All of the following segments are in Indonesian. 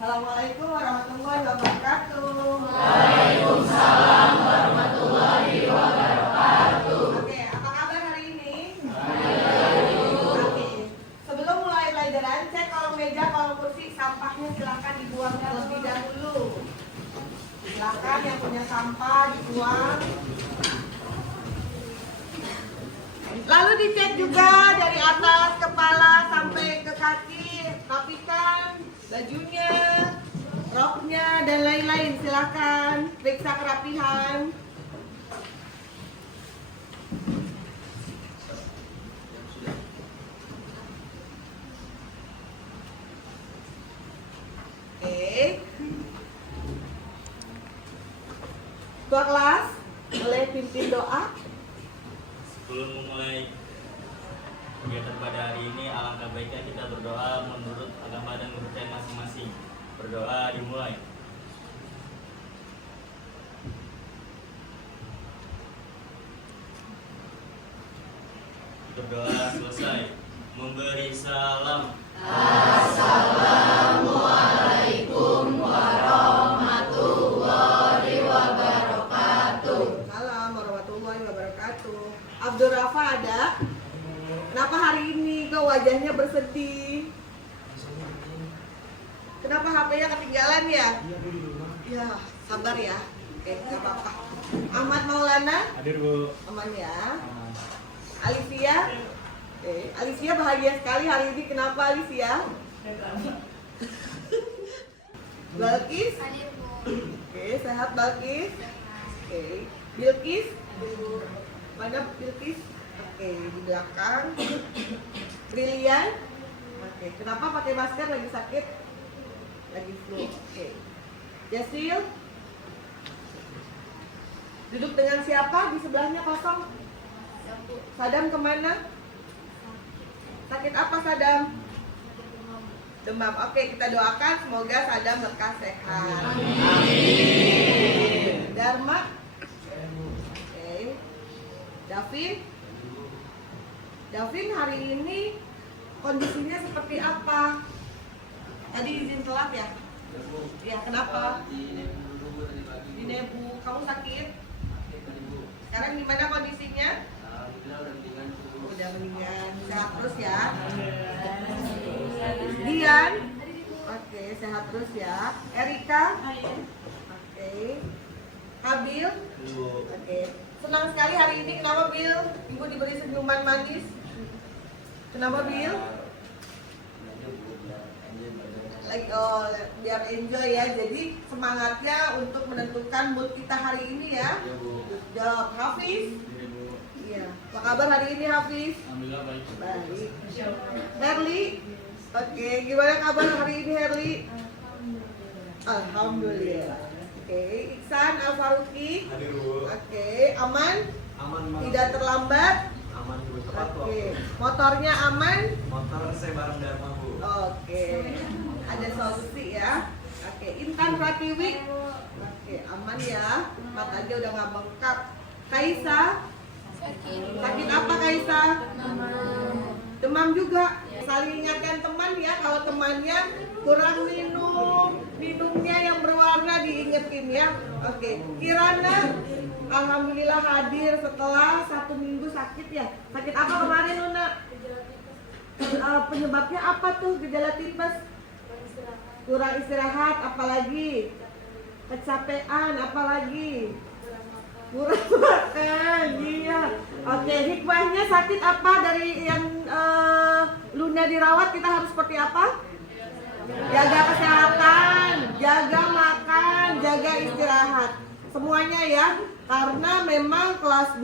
Assalamualaikum warahmatullahi wabarakatuh. Waalaikumsalam warahmatullahi wabarakatuh. Oke, apa kabar hari ini? Oke. Sebelum mulai pelajaran, cek kolong meja, kolong kursi, sampahnya silakan dibuang terlebih dahulu. Silakan yang punya sampah dibuang. Lalu dicek juga dari atas kepala sampai ke kaki, rapikan bajunya, roknya, dan lain-lain. Silakan periksa kerapihan. Oke. Ketua kelas boleh pimpin doa. Sebelum memulai kegiatan pada hari ini, alangkah baiknya kita berdoa menurut agama dan kepercayaan masing-masing. Berdoa dimulai. Berdoa selesai. Memberi salam. Assalamualaikum warahmatullahi wabarakatuh. Salam warahmatullahi wabarakatuh. Abdul Rafa ada? Kenapa hari ini kok wajahnya bersedih? Kenapa HP-nya ketinggalan ya? Ya, sabar ya. Oke, nggak apa-apa. Ahmad Maulana? Hadir, Bu. Aman ya. Alicia? Oke, Alicia bahagia sekali hari ini. Kenapa Alicia? Balkis? Oke, sehat Balkis? Oke, Bilkis? Mana Bilkis? Oke, di belakang. Brilian? Oke, kenapa pakai masker, lagi sakit? Lagi flu. Oke. Jasil? Duduk dengan siapa? Di sebelahnya kosong. Sadam kemana? Sakit apa Sadam? Demam. Oke, kita doakan semoga Sadam lekas sehat. Amin. Dharma? Oke. Davin? Davin hari ini kondisinya seperti apa? Tadi izin telat ya? Ya, kenapa? Di nebu. Kamu sakit? Sekarang gimana kondisinya? Udah mendingan. Sehat terus ya. Dian? Oke, sehat terus ya. Erika? Oke. Kabil? Oke. Senang sekali hari ini. Kenapa Bil? Ibu diberi senyuman manis. Kenapa Bil? Biar enjoy ya. Jadi semangatnya untuk menentukan mood kita hari ini ya. Good job. Hafiz? Iya. Apa kabar hari ini Hafiz? Alhamdulillah baik. Baik. Herli? Oke, gimana kabar hari ini Herli? Alhamdulillah. Oke, Iksan Al-Faruqi? Hadir, Bu. Oke, aman? Aman, Mas. Tidak terlambat? Aman, Bu. Tepat Oke, waktu. motornya aman? Motor saya bareng Dharma, Bu. Oke, ada solusi ya. Oke, Intan Pratiwi? Oke, aman ya. Mata aja udah nggak bengkak. Kaisa? Sakit apa Kaisa? Demam juga. Saling ingatkan teman ya, kalau temannya kurang minumnya yang berwarna diingetin ya. Oke, Kirana? Alhamdulillah hadir setelah 1 minggu sakit ya. Sakit apa kemarin Luna? Penyebabnya apa tuh gejala tipes? Kurang istirahat, apalagi? Kecapean, apalagi? Kurang makan, iya. Oke, hikmahnya sakit apa dari yang Luna dirawat, kita harus seperti apa? Jaga kesehatan, jaga makan, jaga istirahat. Semuanya ya, karena memang kelas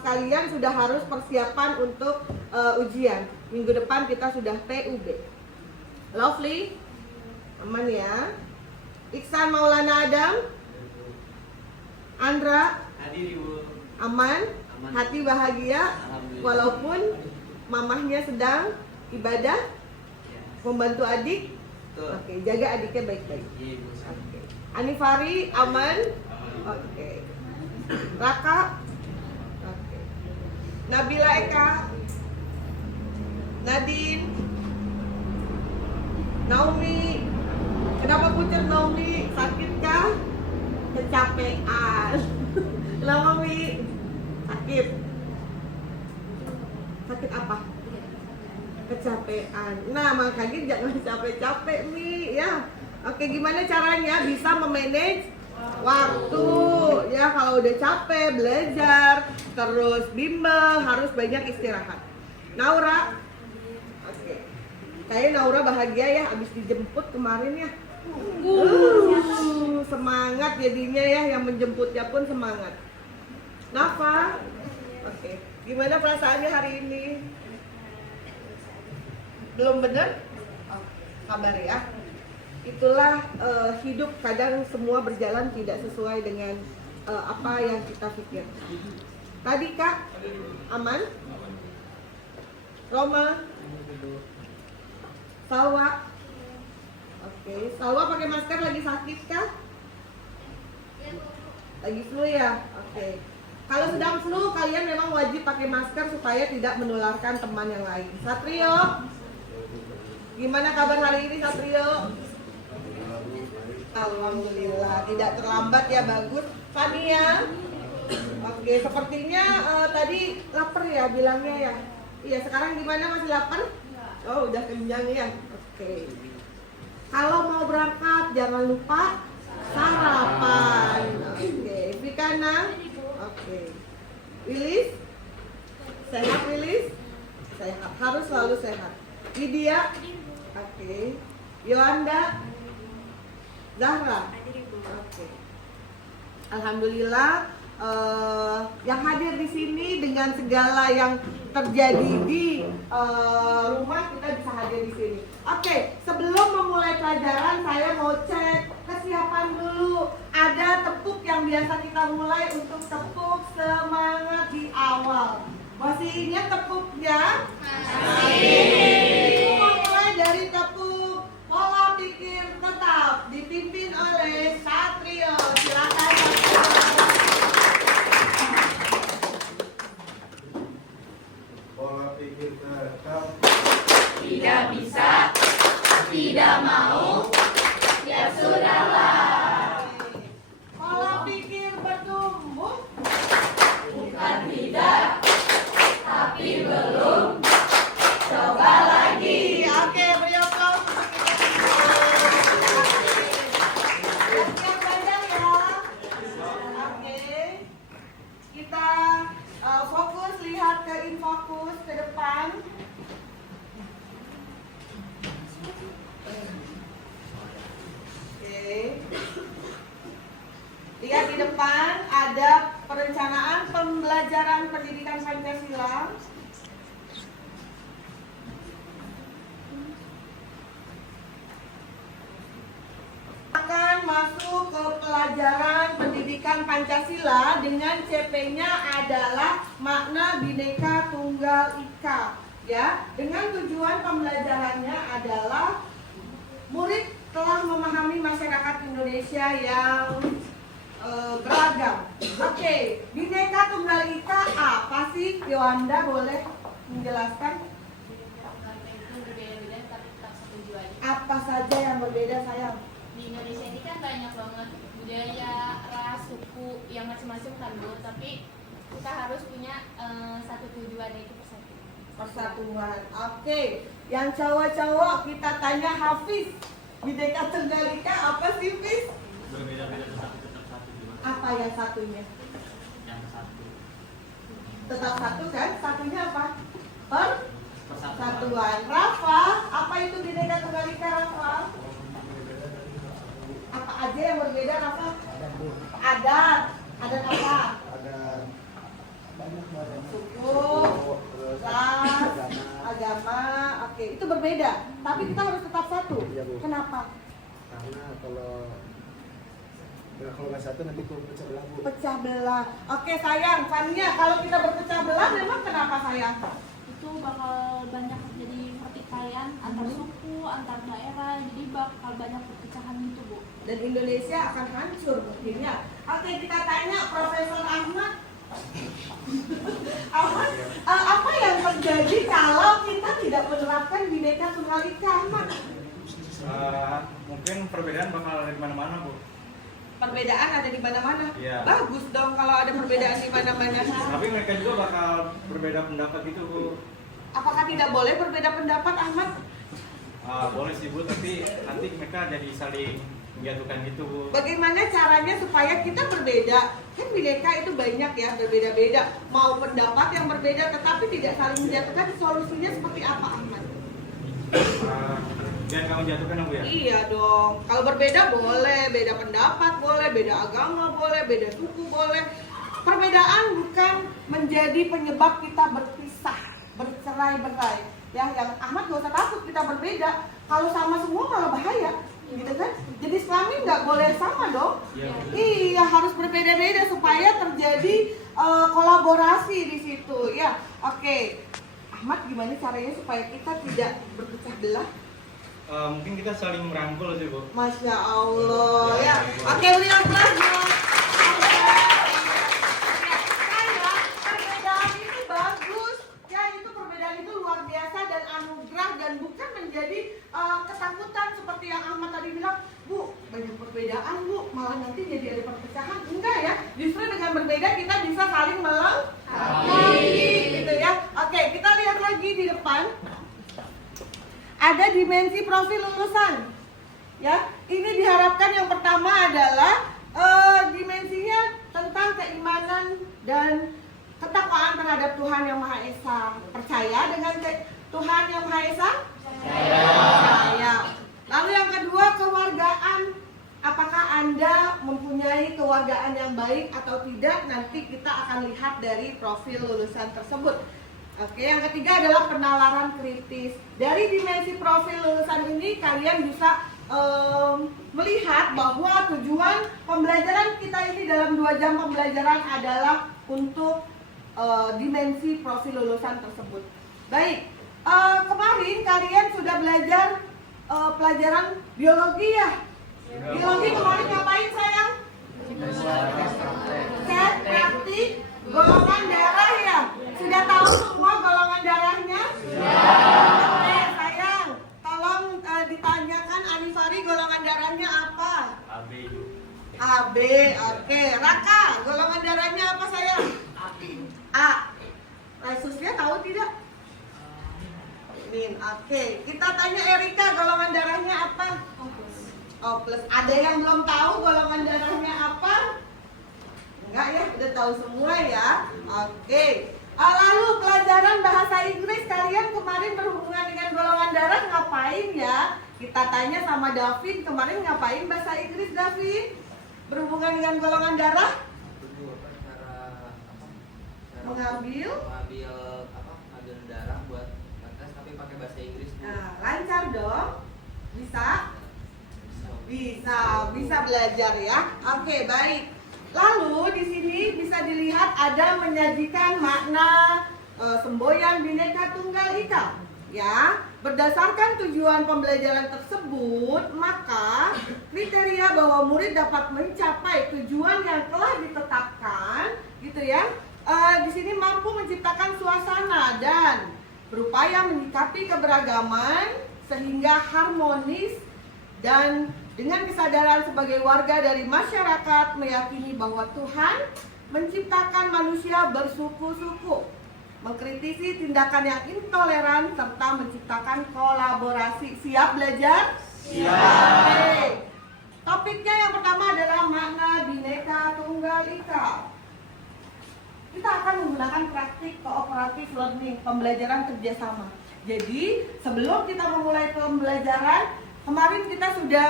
kalian sudah harus persiapan untuk ujian. Minggu depan kita sudah PUB. Lovely, aman ya. Iksan Maulana Adam, Andra, Hadir, Bu. aman, Aman. hati bahagia, Alhamdulillah. walaupun mamahnya sedang ibadah, membantu adik. Betul. Oke, jaga adiknya baik-baik. Iya, Bu. Oke. Anifari aman. Oke. Raka. Oke. Nabila Eka. Nadine. Naomi. pucat dong, Mi. Sakit kah? Kecapean. Kenapa, Mi? Sakit. Sakit apa? Kecapean. Nah, makanya jangan capek-capek, Mi, ya. Oke, gimana caranya bisa memanage waktu? Ya, kalau udah capek belajar, terus bimbel, harus banyak istirahat. Naura? Oke. Kayak Naura bahagia ya habis dijemput kemarin ya. Semangat jadinya ya, yang menjemputnya pun semangat. Nafa? Oke. Gimana perasaannya hari ini? Belum bener? Kabar ya. Itulah hidup, kadang semua berjalan tidak sesuai dengan apa yang kita pikirkan. Tadi Kak, aman? Roma? Salwa? Oke, Salwa pakai masker lagi sakit kah? Lagi flu ya? Oke. Kalau sedang flu, kalian memang wajib pakai masker supaya tidak menularkan teman yang lain. Satrio? Gimana kabar hari ini Satrio? Alhamdulillah, tidak terlambat ya, bagus. Fania? Oke, sepertinya tadi lapar ya bilangnya ya. Iya, sekarang gimana, masih lapar? Oh, udah kenyang ya. Oke. Kalau mau berangkat jangan lupa sarapan. Oke, Vikana? Oke. Wilis? Sehat Wilis? Sehat, harus selalu sehat. Lydia? Oke. Yolanda? Zahra? Oke. Alhamdulillah, yang hadir di sini dengan segala yang terjadi di rumah, kita bisa hadir di sini. Oke, sebelum memulai pelajaran saya mau cek kesiapan dulu. Ada tepuk yang biasa kita mulai untuk tepuk semangat di awal. Masih ingat tepuknya? Masih. Mau mulai dari tepuk pola pikir tetap dipimpin oleh Satrio. Silakan Satrio. Pola pikir tetap. Tidak bisa, tidak mau, ya sudahlah. Pola pikir bertumbuh. Bukan tidak, tapi belum. Coba lagi. Oke, beri aplaus untuk kita. Siap belajar ya. Oke. Kita fokus, lihat ke infokus ke depan. Oke. Lihat di depan ada perencanaan pembelajaran pendidikan Pancasila. Akan masuk ke pelajaran pendidikan Pancasila dengan CP-nya adalah makna Bhinneka Tunggal Ika. Ya, dengan tujuan pembelajarannya adalah murid telah memahami masyarakat Indonesia yang beragam. Oke, Bhinneka Tunggal Ika apa sih? Yolanda boleh menjelaskan? Itu berbeda-beda tapi tetap satu tujuan. Apa saja yang berbeda sayang? Di Indonesia ini kan banyak banget budaya, ras, suku yang masing-masing kan Bu, tapi kita harus punya satu tujuan, yaitu persatuan. Persatuan. Oke, yang cowok-cowok kita tanya Hafiz. Bhinneka Tunggal Ika apa sih, Hafiz? Berbeda-beda tetapi tetap satu juga. Apa yang satunya? Yang satu. Tetap satu kan? Satunya apa? Persatuan. Persatuan. Rafa, apa itu Bhinneka Tunggal Ika, Rafa? Apa aja yang berbeda, Rafa? Adat. Adat apa? Ada banyak Suku, ras, agama. Oke, itu berbeda. Tapi kita harus tetap satu. Iya, Bu. Kenapa? karena kalau nggak satu nanti kalau pecah belah, Bu. Pecah belah. Oke sayang, Fania, kalau kita berpecah belah memang kenapa sayang? Itu bakal banyak terjadi pertikaian antar suku, antar daerah, jadi bakal banyak perpecahan gitu Bu. Dan Indonesia akan hancur mungkinnya. Oke, kita tanya Profesor Ahmad. Ahmad, apa yang terjadi kalau kita tidak menerapkan Bhinneka Tunggal Ika, Ahmad? Mungkin perbedaan bakal ada di mana-mana, Bu. Perbedaan ada di mana-mana. Iya. Bagus dong kalau ada perbedaan di mana-mana. Tapi mereka juga bakal berbeda pendapat gitu, Bu. Apakah tidak boleh berbeda pendapat, Ahmad? Boleh sih, Bu, tapi nanti mereka jadi saling menjatuhkan gitu, Bu. Bagaimana caranya supaya kita berbeda? Kan bineka itu banyak ya, berbeda-beda. Mau pendapat yang berbeda tetapi tidak saling menjatuhkan, solusinya seperti apa, Ahmad? Biar nggak menjatuhkan, Bu ya? Iya dong. Kalau berbeda boleh, beda pendapat boleh, beda agama boleh, beda suku boleh. Perbedaan bukan menjadi penyebab kita berpisah, bercerai-berai. Ya, yang Ahmad gak usah takut kita berbeda. Kalau sama semua malah bahaya, gitu kan? Jadi Islami nggak boleh sama dong. Iya, harus berbeda-beda supaya terjadi kolaborasi di situ. Ya, oke. Ahmad, gimana caranya supaya kita tidak berpecah belah? Mungkin kita saling merangkul sih, Bu. Masya Allah ya. Oke, lihat lagi. Perbedaan itu bagus. Ya, itu perbedaan itu luar biasa dan anugerah dan bukan menjadi ketakutan seperti yang Ahmad tadi bilang. Bu, banyak perbedaan, Bu, malah nanti jadi ada perpecahan. Enggak ya. Justru dengan berbeda kita bisa saling melengkapi gitu ya. Oke, kita lihat lagi di depan. Ada dimensi profil lulusan. Ya, ini diharapkan yang pertama adalah dimensinya tentang keimanan dan ketakwaan terhadap Tuhan Yang Maha Esa. Percaya dengan Tuhan Yang Maha Esa? Percaya. Lalu yang kedua, kewargaan. Apakah Anda mempunyai kewargaan yang baik atau tidak? Nanti kita akan lihat dari profil lulusan tersebut. Oke, yang ketiga adalah penalaran kritis. Dari dimensi profil lulusan ini kalian bisa melihat bahwa tujuan pembelajaran kita ini dalam 2 jam pembelajaran adalah untuk dimensi profil lulusan tersebut. Baik, kemarin kalian sudah belajar pelajaran biologi ya? Biologi kemarin ngapain sayang? Cek praktik golongan darah ya? Sudah tahu semua golongan darahnya? Oke sayang, tolong ditanyakan Anifari golongan darahnya apa? AB. AB, oke. Raka, golongan darahnya apa sayang? A. Resusnya tahu tidak? Min, oke. Kita tanya Erika, golongan darahnya apa? O plus. Ada yang belum tahu golongan darahnya apa? Enggak ya, udah tahu semua ya. Oke. Lalu pelajaran bahasa Inggris kalian kemarin berhubungan dengan golongan darah ngapain ya? Kita tanya sama David, kemarin ngapain bahasa Inggris David? Berhubungan dengan golongan darah? Mengambil darah buat tes tapi pakai bahasa Inggris. Nah, lancar dong? Bisa belajar ya. Oke, baik. Lalu di sini bisa dilihat ada menyajikan makna semboyan Bhinneka Tunggal Ika. Ya, berdasarkan tujuan pembelajaran tersebut, maka kriteria bahwa murid dapat mencapai tujuan yang telah ditetapkan, gitu ya. Di sini mampu menciptakan suasana dan berupaya menyikapi keberagaman sehingga harmonis dan dengan kesadaran sebagai warga dari masyarakat meyakini bahwa Tuhan menciptakan manusia bersuku-suku, mengkritisi tindakan yang intoleran serta menciptakan kolaborasi. Siap belajar? Siap. Oke. Topiknya yang pertama adalah makna Bhinneka Tunggal Ika. Kita akan menggunakan praktik cooperative learning, pembelajaran kerjasama. Jadi sebelum kita memulai pembelajaran, kemarin kita sudah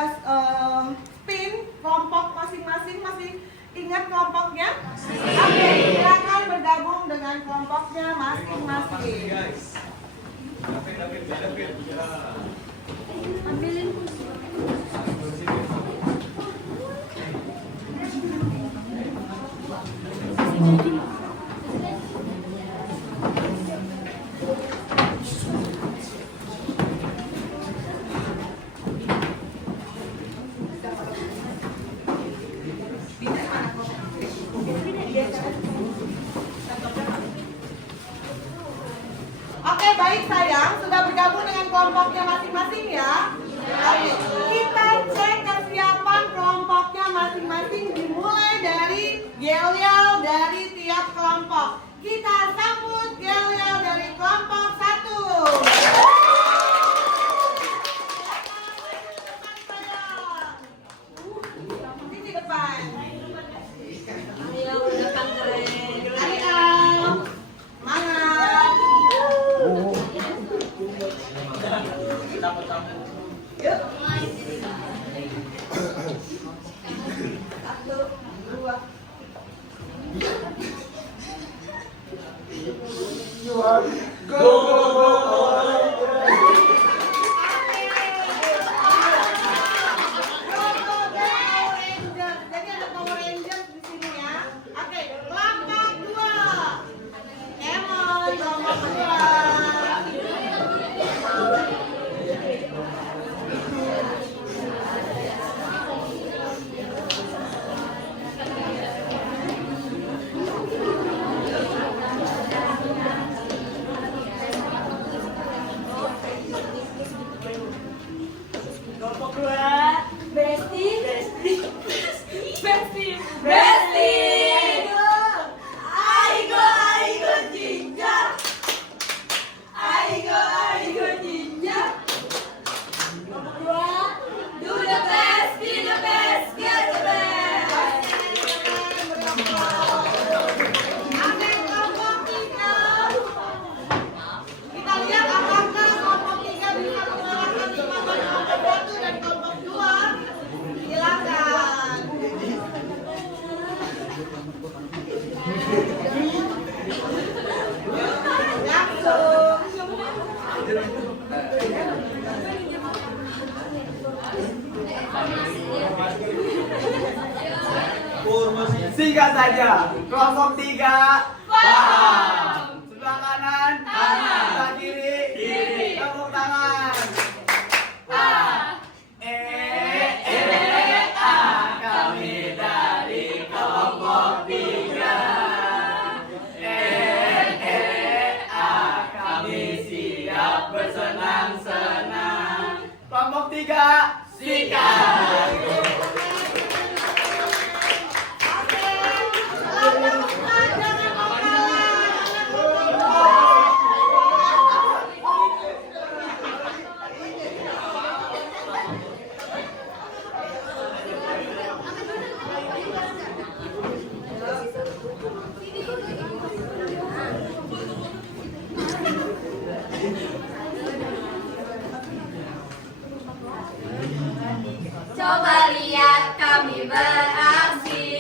spin kelompok masing-masing. Masih ingat kelompoknya? Oke, silakan bergabung dengan kelompoknya masing-masing. Ambilin kursi. Oke, baik sayang, sudah bergabung dengan kelompoknya masing-masing ya. Oke, kita cek kesiapan kelompoknya masing-masing dimulai dari yel-yel dari tiap kelompok. Kita sambut yel-yel dari kelompok 1. Di depan. Ayo, depan keren. Ayo, semangat. Yuk. 1, 2. Go, go, go. Jadi ada Power Rangers di sini ya. Oke, kelompok 2. Emon, kelompok 2. Kelompok 2. Besti. Aigo jinja. Aigo jinja. Kelompok 2. Do the best, be the best, get the best. Oke, kelompok 3. Kita lihat apakah kelompok 3 bisa mengalahkan kelompok 1 dan kelompok 2. Silakan. Singkat saja, kelompok 3 paham. Sebelah kanan, sebelah kiri, tepuk tangan. Kami dari kelompok 3. Kami siap bersenang-senang. Kelompok 3 sikat. Coba lihat kami beraksi,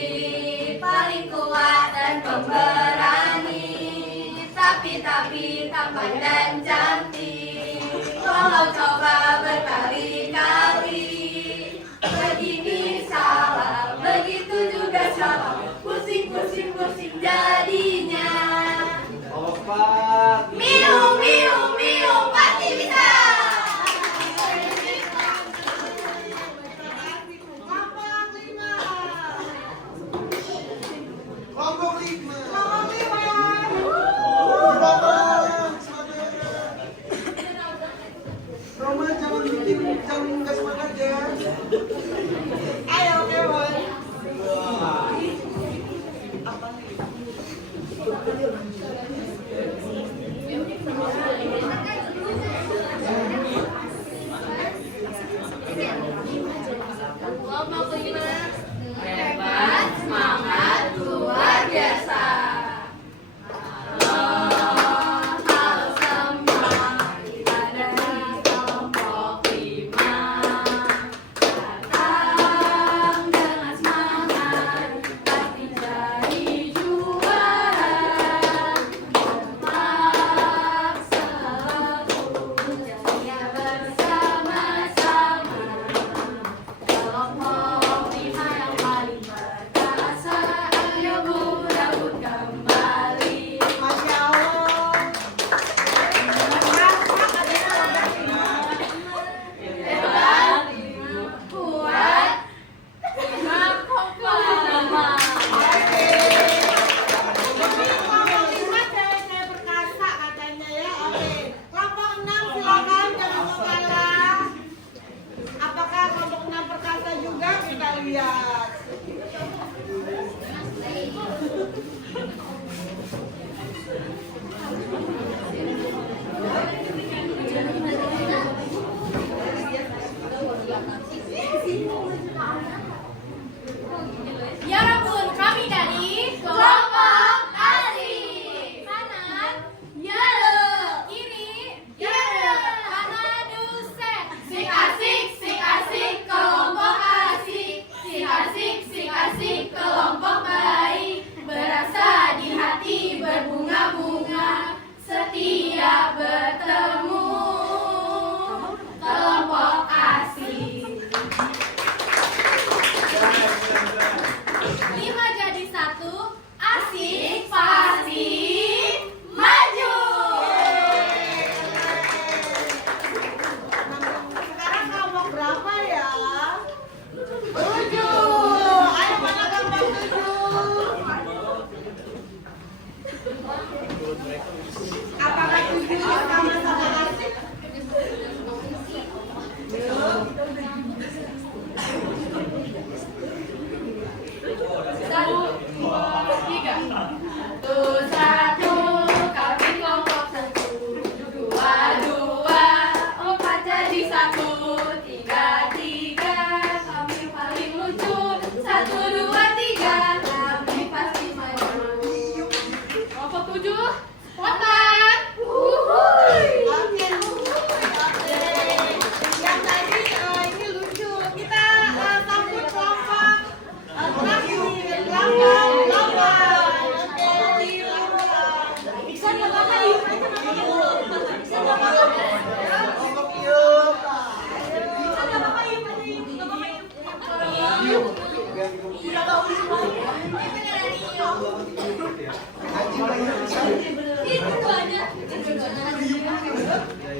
paling kuat dan pemberani. Tapi tampan dan cantik, walau coba berkali-kali. Begini salah, begitu juga salah. Pusing jadinya. Opat. Miu, pasti bisa. Kelompok 5. Roma jangan nggak semangat ya. Ayo, Kevin.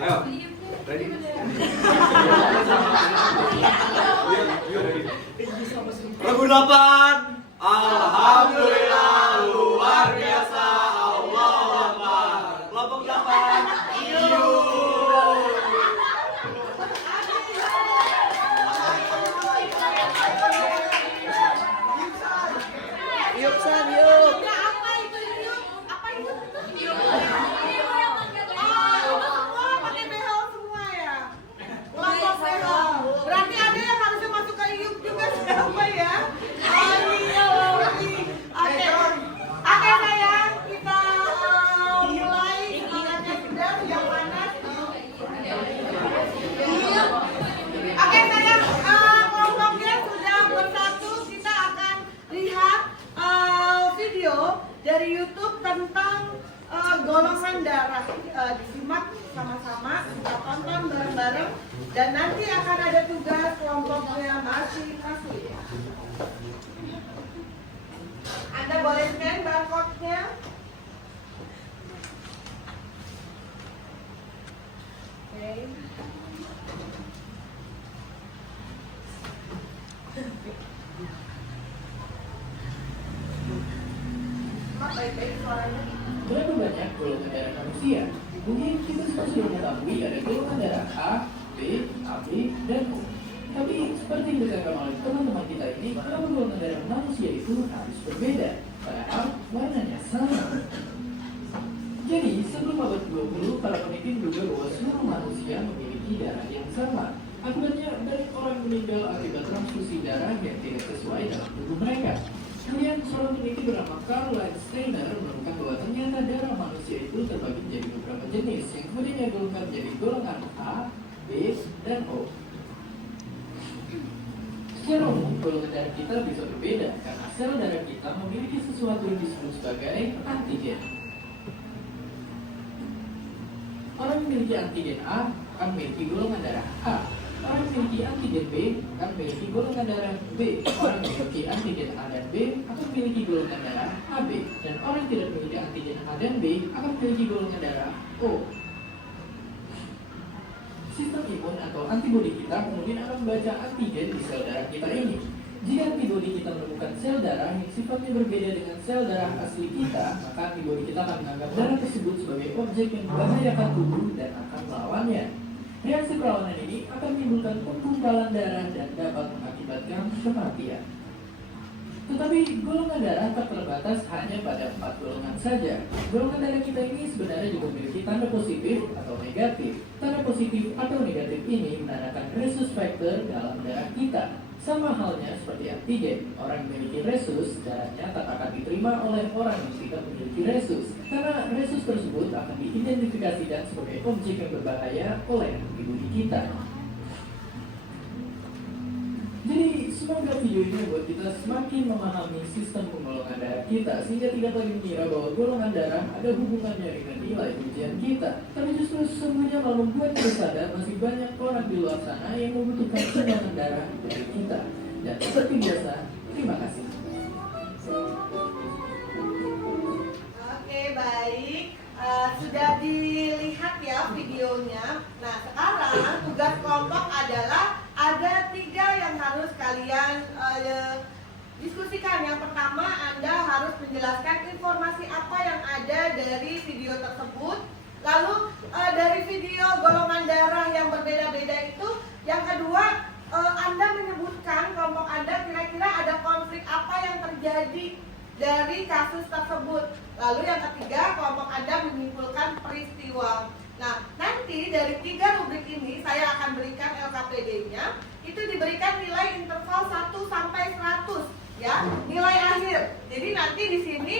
Ayo. Ready? Lagu 8. Alhamdulillah luar biasa. Allahu Akbar. Kelompok 8. Yuk San, yuk. Apa itu yuk? Apa itu? Oh, pakai behel semua ya. Kelompok behel. Berarti ada yang harusnya masuk ke yuk juga siapa ya? Oh iya, Loli. Oke, oke sayang, kita mulai. Tangannya sudah yang panas. Oke sayang, kelompoknya sudah bersatu. Kita akan lihat video dari YouTube tentang golongan darah. Disimak sama-sama, kita tonton bareng-bareng, dan nanti akan ada tugas kelompoknya masing-masing. Anda boleh scan barcode-nya. Oke. Baik-baik suaranya. Berapa banyak golongan darah manusia? Mungkin kita semua sudah mengetahui ada golongan darah A, B, AB, dan O. Tapi seperti yang dikatakan oleh teman-teman kita ini, kenapa golongan darah manusia itu harus berbeda? Padahal warnanya sama. Jadi sebelum abad 20, para peneliti menduga bahwa seluruh manusia memiliki darah yang sama. Akibatnya banyak orang meninggal akibat transfusi darah yang tidak sesuai dalam tubuh mereka. Kemudian seorang peneliti bernama Karl Steiner menemukan bahwa ternyata darah manusia itu terbagi menjadi beberapa jenis yang kemudian digolongkan menjadi golongan A, B, dan O. Secara umum, golongan darah kita bisa berbeda karena sel darah kita memiliki sesuatu yang disebut sebagai antigen. Orang yang memiliki antigen A akan memiliki golongan darah A. Orang yang memiliki antigen B akan memiliki golongan darah B. Orang yang memiliki antigen A dan B akan memiliki golongan darah AB. Dan orang yang tidak memiliki antigen A dan B akan memiliki golongan darah O. Sistem imun atau antibodi kita kemudian akan membaca antigen di sel darah kita ini. Jika antibodi kita menemukan sel darah yang sifatnya berbeda dengan sel darah asli kita, maka antibodi kita akan menganggap darah tersebut sebagai objek yang membahayakan tubuh dan akan melawannya. Reaksi perlawanan ini akan menimbulkan penggumpalan darah dan dapat mengakibatkan kematian. Tetapi golongan darah tak terbatas hanya pada 4 golongan saja. Golongan darah kita ini sebenarnya juga memiliki tanda positif atau negatif. Tanda positif atau negatif ini menandakan rhesus factor dalam darah kita. Sama halnya seperti antigen, orang yang memiliki rhesus, darahnya tak akan diterima oleh orang yang tidak memiliki rhesus, karena rhesus tersebut akan diidentifikasikan sebagai objek yang berbahaya oleh antibodi kita. Jadi semoga video ini membuat kita semakin memahami sistem penggolongan darah kita, sehingga tidak lagi mengira bahwa golongan darah ada hubungannya dengan nilai ujian kita. Tapi justru sesungguhnya malah membuat kita sadar masih banyak orang di luar sana yang membutuhkan sumbangan darah dari kita. Dan seperti biasa, terima kasih. Oke, baik. Sudah dilihat ya videonya. Nah, sekarang tugas kelompok adalah ada 3 yang harus kalian diskusikan. Yang pertama, Anda harus menjelaskan informasi apa yang ada dari video tersebut. Lalu dari video golongan darah yang berbeda-beda itu, yang kedua, Anda menyebutkan kelompok Anda kira-kira ada konflik apa yang terjadi dari kasus tersebut. Lalu yang ketiga, kelompok Anda menyimpulkan peristiwa. Nah, nanti dari 3 rubrik ini saya akan berikan LKPD-nya. Itu diberikan nilai interval 1 sampai 100 ya, nilai akhir. Jadi nanti di sini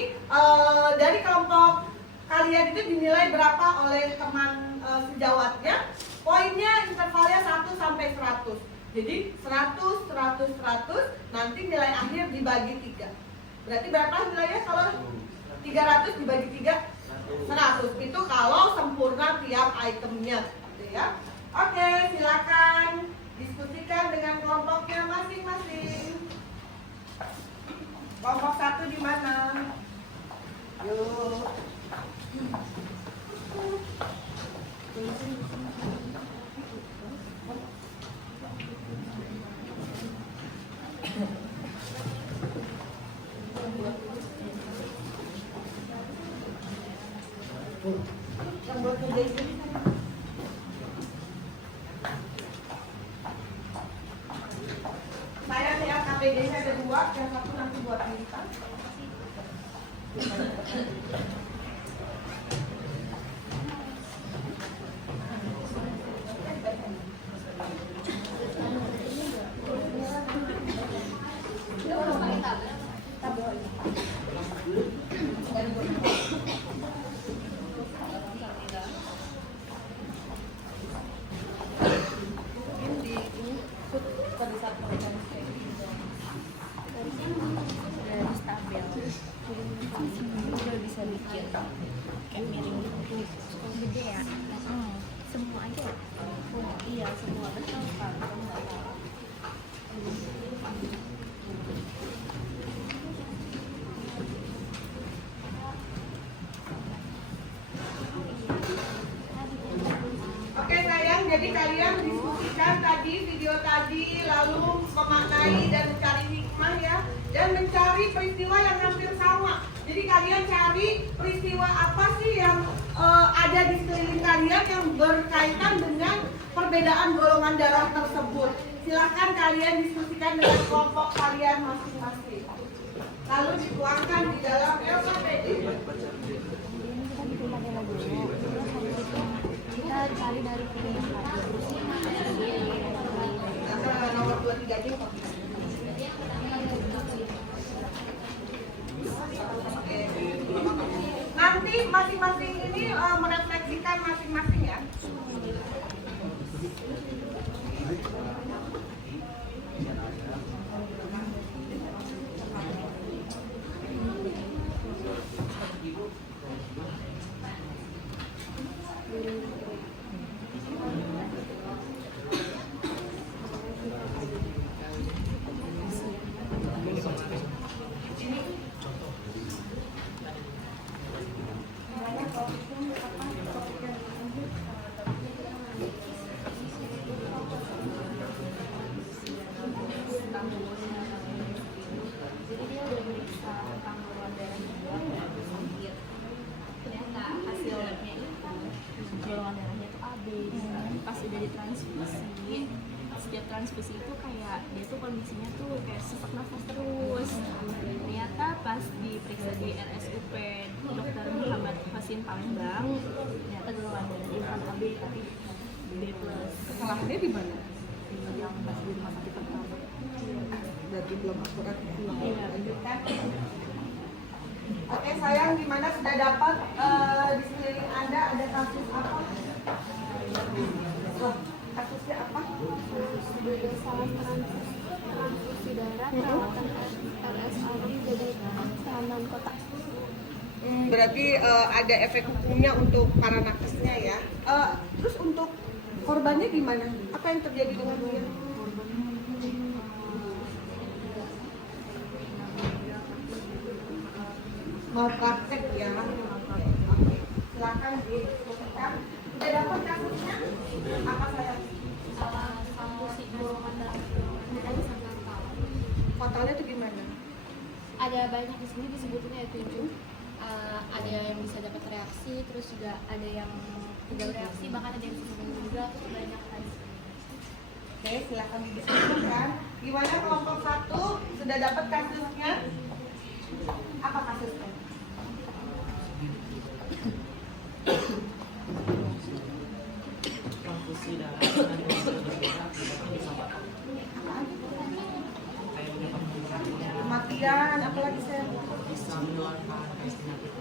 dari kelompok kalian itu dinilai berapa oleh teman sejawatnya. Poinnya intervalnya 1 sampai 100. Jadi 100, 100, 100, nanti nilai akhir dibagi 3. Berarti berapa nilainya kalau 300 dibagi 3? 100. Itu kalau sempurna tiap itemnya, gitu ya. Oke, silakan diskusikan dengan kelompoknya masing-masing. Kelompok 1 di mana? Yuk. Yang buat kerja ini. Saya nih KPD-nya ada 2, yang satu nanti buat Intan. Oke sayang, jadi kalian diskusikan tadi video tadi, lalu memaknai dan mencari hikmah ya, dan mencari peristiwa yang hampir sama. Jadi kalian cari peristiwa apa sih yang ada di sekeliling kalian yang berkaitan dengan perbedaan golongan darah tersebut. Silahkan kalian diskusikan dengan kelompok kalian masing-masing. Lalu dituangkan di dalam LKPD. Kita cari dari pilihan Nomor 23 aja. Nanti masing-masing ini merefleksikan masing-masing ya. Jadi dia udah meriksa tentang golongan darah juga. Ternyata hasil labnya itu golongan darahnya itu AB. Pas udah ditransfusi, setiap transfusi itu kayak dia tuh kondisinya tuh kayak sesak nafas terus. Ternyata pas diperiksa di RSUP Dr. Muhammad Hasin Palembang, ternyata golongan darah dia bukan AB tapi B+. Kesalahannya di mana? Yang pas di rumah sakit pertama. Berarti belum akurat ya. Iya. Lanjutkan. Oke sayang, gimana sudah dapat di sekeliling Anda ada kasus apa? Wah, kasusnya apa? Salah transfusi darah perawatan RSAB jadi tahanan kota. Berarti ada efek hukumnya untuk para nakesnya ya. Terus untuk korbannya gimana? Apa yang terjadi dengan dia? Mau praktek ya? Oke. Silakan disebutkan. Sudah dapat kasusnya? Apa saya? Transfusi golongan darah tadi sangat tahu. Fotonya itu gimana? Ada banyak di sini disebutnya ada 7. Ada yang bisa dapat reaksi, terus juga ada yang tidak reaksi, bahkan ada yang sembuh juga, terus banyak kan. Oke, silakan didiskusikan. Gimana kelompok 1 sudah dapat kasusnya? Apa kasusnya? Transfusi darah Kematian, apalagi saya? bisa menularkan penyakit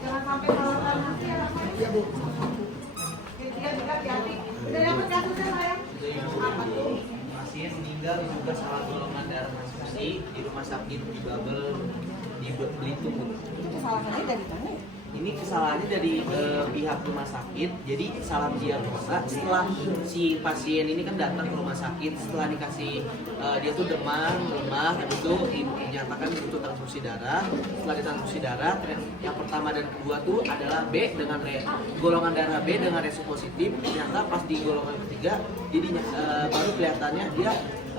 Jangan sampai melakukan hati ya. Iya Bu. Dia juga hati-hati. Udah dapat kasusnya saya? Apa tuh? pasien meninggal juga salah golongan darah transfusi di rumah sakit di Babel di Belitung. Itu kesalahannya dari mana ya? ini kesalahannya dari pihak rumah sakit. Jadi salah diagnosa setelah si pasien ini kan datang ke rumah sakit, setelah dikasih dia tuh demam, lemah, habis itu dinyatakan butuh transfusi darah. Setelah ditransfusi darah, yang pertama dan kedua tuh adalah B dengan golongan darah B dengan resu positif. Ternyata pas di golongan ketiga, jadi baru kelihatannya dia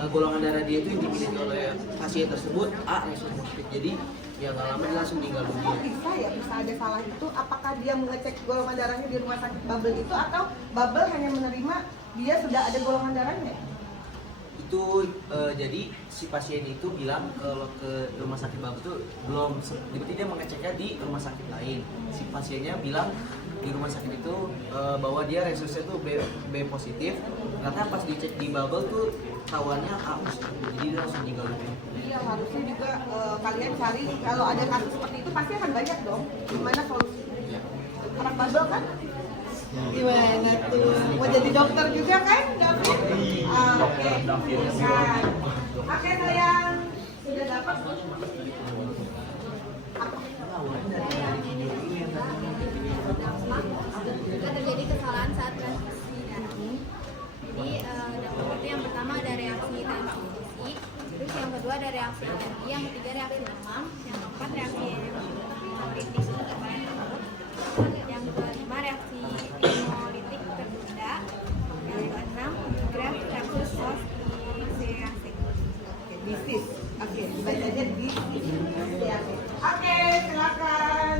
golongan darah dia itu yang dimiliki oleh pasien tersebut A resu positif. Jadi ya nggak lama dia langsung meninggal dunia. Kok bisa ada salah itu? Apakah dia mengecek golongan darahnya di rumah sakit Bubble itu, atau Bubble hanya menerima dia sudah ada golongan darahnya? Itu jadi si pasien itu bilang kalau ke rumah sakit Bubble itu belum, jadi dia mengeceknya di rumah sakit lain. Si pasiennya bilang di rumah sakit itu bahwa dia resusnya tuh B positif, karena pas dicek di Bubble tuh tawannya A positif, jadi dia langsung meninggal dunia. Iya, harusnya juga kalian cari, kalau ada kasus seperti itu pasti akan banyak dong. Gimana solusinya? Orang Bubble kan? Gimana tuh? Mau jadi dokter juga kan, David? Oke. Oke sayang, sudah dapat. Jika terjadi kesalahan saat transfusi darah. Jadi dampak itu yang pertama ada reaksi transfusi, terus yang kedua ada reaksi alergi, yang ketiga reaksi demam, yang keempat reaksi kritis yang kelima reaksi hemolitik tertunda, yang keenam graft versus host disease. Disease. Oke, bacanya disease. Oke, silakan.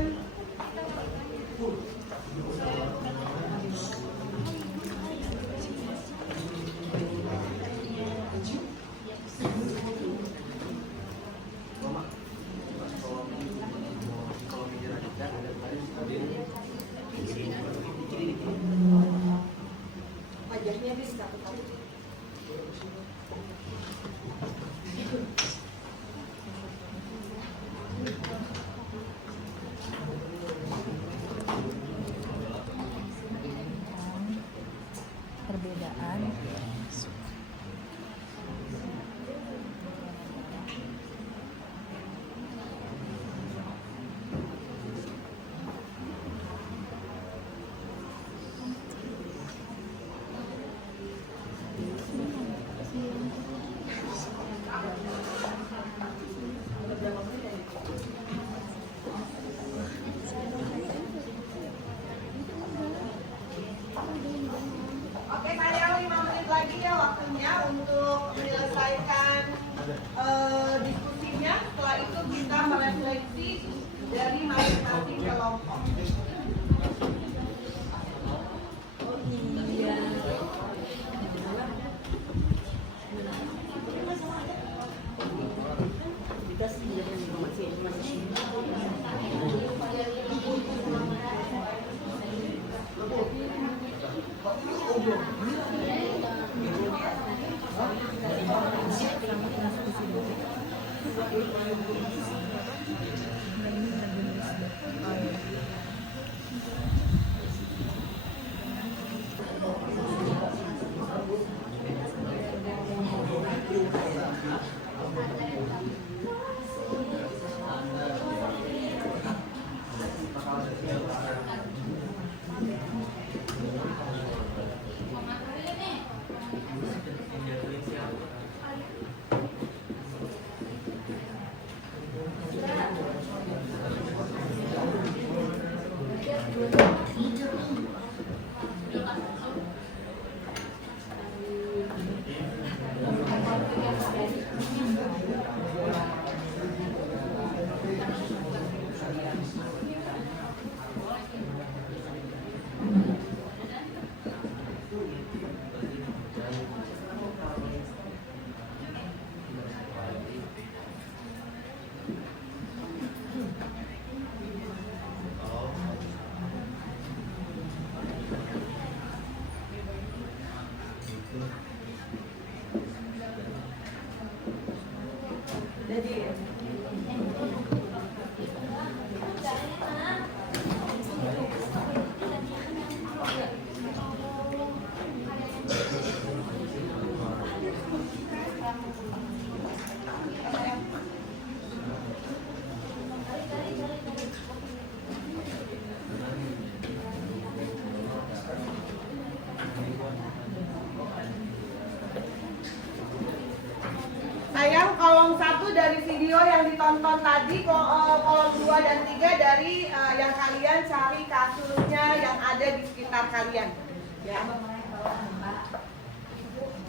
Wajahnya bisa ketahui. Perbedaan Oke, kalian 5 menit lagi ya waktunya untuk menyelesaikan diskusinya. Setelah itu kita merefleksi dari masing-masing kelompok. sayang kolom 1 dari video yang ditonton tadi, kolom 2 dan 3 dari yang kalian cari kasusnya yang ada di sekitar kalian. Ya.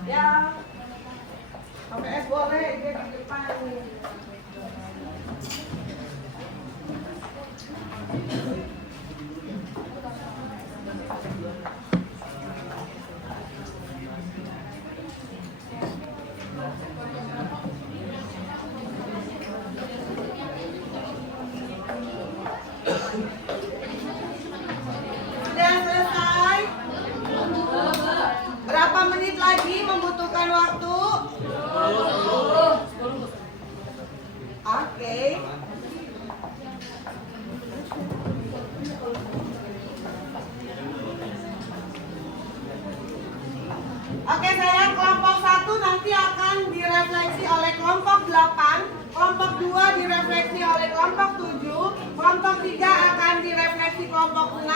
Ya. Boleh dia di depan. Sudah selesai? Berapa menit lagi membutuhkan waktu? Oke. Oke, saya kelompok 1 nanti akan direfleksi oleh kelompok 8, kelompok 2 direfleksi oleh kelompok 7, kelompok 3 akan direfleksi kelompok 6,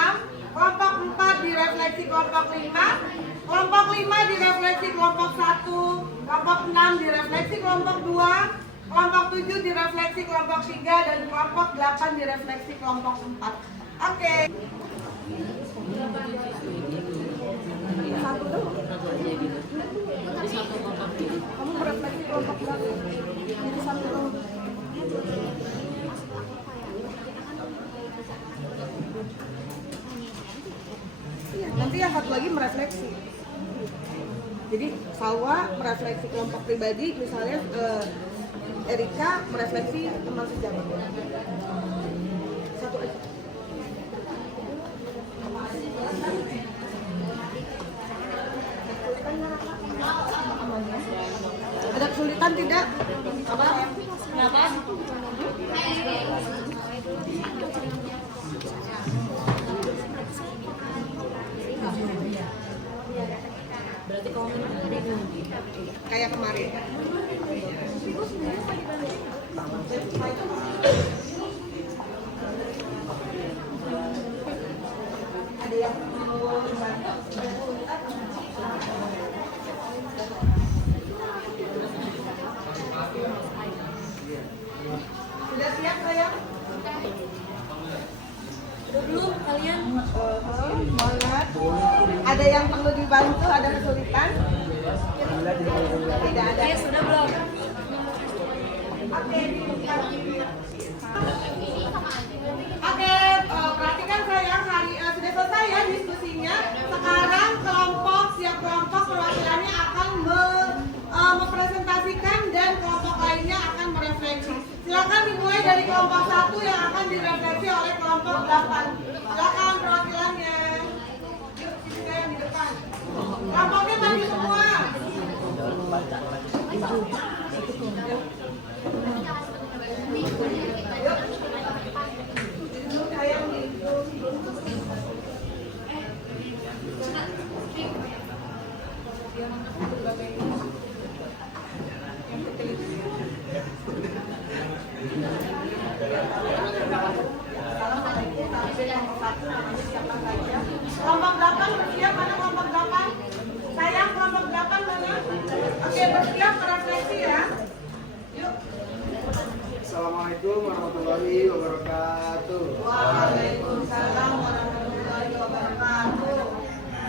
kelompok 4 direfleksi kelompok 5, kelompok 5 direfleksi kelompok 1, kelompok 6 direfleksi kelompok 2, kelompok 7 direfleksi kelompok 3, dan kelompok 8 direfleksi kelompok 4. Oke. Satu dulu. Kamu merefleksi kelompok berapa? Jadi satu dulu. Iya, nanti yang satu lagi merefleksi. Jadi Salwa merefleksi kelompok pribadi, misalnya Erika merefleksi teman sejawat. Satu aja. Ada kesulitan tidak? Apa? Kenapa? Berarti kalau kayak kemarin. Ada yang sudah siap sayang? Belum kalian? Semangat. Ada yang perlu dibantu? Ada kesulitan? Tidak ada. Ya sudah belum? Oke, perhatikan sayang, sudah selesai ya diskusinya. Sekarang siap kelompok perwakilannya akan mempresentasikan dan kelompok lainnya akan merefleksi. Silakan dimulai dari kelompok 1 yang akan direfleksi oleh kelompok 8. Silakan perwakilannya. Yuk, sini yang di depan. Kelompoknya maju semua. Kelompok 8 bersiap, mana kelompok 8? Sayang, kelompok 8 mana? Oke, bersiap merefleksi ya. Yuk. Assalamualaikum warahmatullahi wabarakatuh. Waalaikumsalam warahmatullahi wabarakatuh.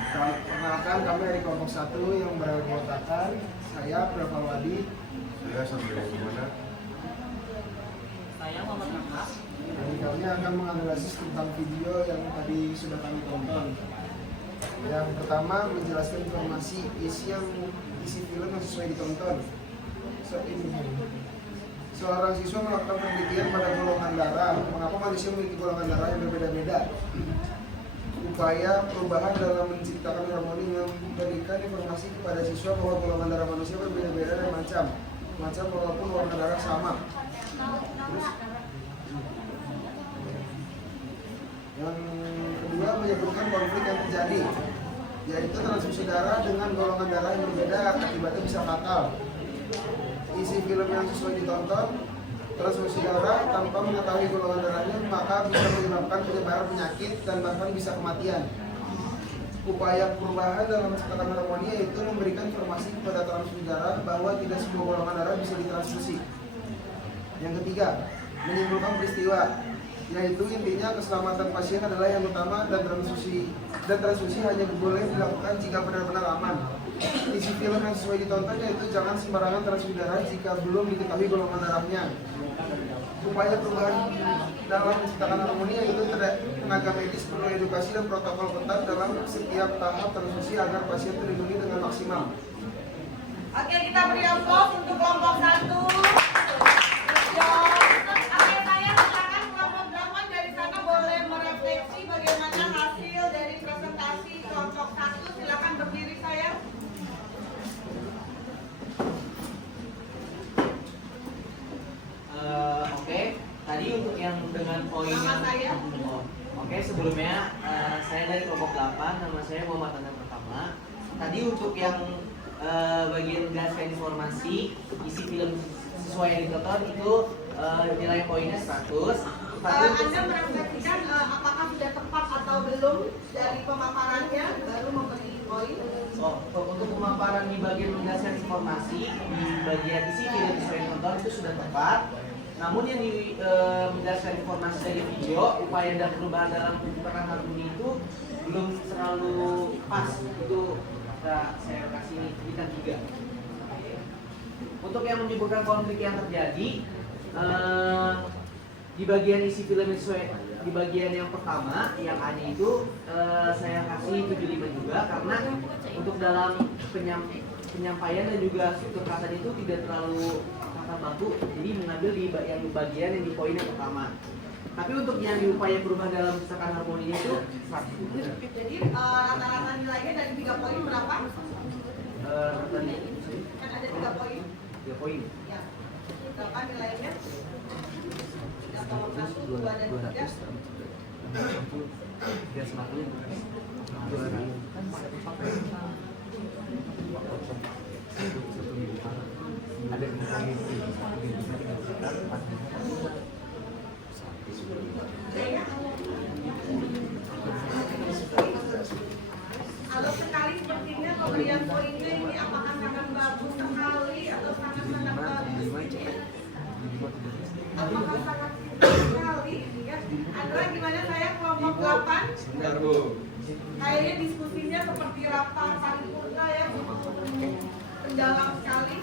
Perkenalkan, kami dari kelompok 1 yang beranggotakan saya Praval Wadi. Saya sampai di mana? Saya Muhammad Rahmat. Dan kami akan menganalisis tentang video yang tadi sudah kami tonton. Yang pertama, menjelaskan informasi isi film yang sesuai ditonton. Seorang siswa melakukan penelitian pada golongan darah. Mengapa manusia memiliki golongan darah yang berbeda-beda? Upaya perubahan dalam menciptakan harmoni memberikan informasi kepada siswa bahwa golongan darah manusia berbeda-beda dan macam walaupun warna darah sama. Terus, yang kedua, menyebutkan konflik yang terjadi, yaitu transfusi darah dengan golongan darah yang berbeda akibatnya bisa fatal. Isi film yang sesuai ditonton, transfusi darah tanpa mengetahui golongan darahnya maka bisa menyebabkan penyebaran penyakit dan bahkan bisa kematian. Upaya perubahan dalam menciptakan harmoni yaitu memberikan informasi kepada transfusi darah bahwa tidak semua golongan darah bisa ditransfusi. Yang ketiga, menimbulkan peristiwa, yaitu intinya keselamatan pasien adalah yang utama dan transfusi hanya boleh dilakukan jika benar-benar aman. Isi film yang sesuai ditonton yaitu jangan sembarangan transfusi darah jika belum diketahui golongan darahnya. Upaya perubahan dalam menciptakan harmoni yaitu tenaga medis perlu edukasi dan protokol ketat dalam setiap tahap transfusi agar pasien terlindungi dengan maksimal. Oke, kita beri aplaus untuk kelompok 1. Oke, saya silakan kelompok 8 dari sana boleh merefleksi bagaimana hasil dari presentasi kelompok 1. Silakan berdiri saya. Oke, tadi untuk yang dengan poin yang Oke, sebelumnya saya dari kelompok 8, nama saya Muhammad Anand Pertama. Tadi untuk yang bagian menjelaskan informasi isi film sesuai yang ditonton itu nilai poinnya 100. Anda merefleksikan apakah sudah tepat atau belum dari pemaparannya baru memberi poin. Untuk pemaparan di bagian menjelaskan informasi di bagian isi film sesuai yang ditonton itu sudah tepat. Namun yang menjelaskan informasi dari video, upaya dan perubahan dalam penciptakan harmoni itu belum terlalu pas. Itu saya kasih bintang 3. Untuk yang menyebutkan konflik yang terjadi di bagian isi film sesuai di bagian yang pertama yang A itu saya kasih 75 juga karena untuk dalam penyampaian dan juga struktur katanya itu tidak terlalu baku, jadi mengambil di yang bagian yang di poin yang pertama. Tapi untuk yang upaya perubahan dalam menciptakan harmoni itu 100. Jadi rata-rata nilainya dari 3 poin berapa? Kan ada 3 poin. 3 poin. Ya. Berapa nilainya? Ya, kalau 1, 2 dan 3. Ada kalau sekali sepertinya pemberian poinnya ini apakah sangat bagus sekali atau sangat-sangat bagus? Apakah sangat sekali? Ya. Anda gimana saya kelompok 8? Kayaknya diskusinya seperti rapat paripurna ya, mendalam sekali.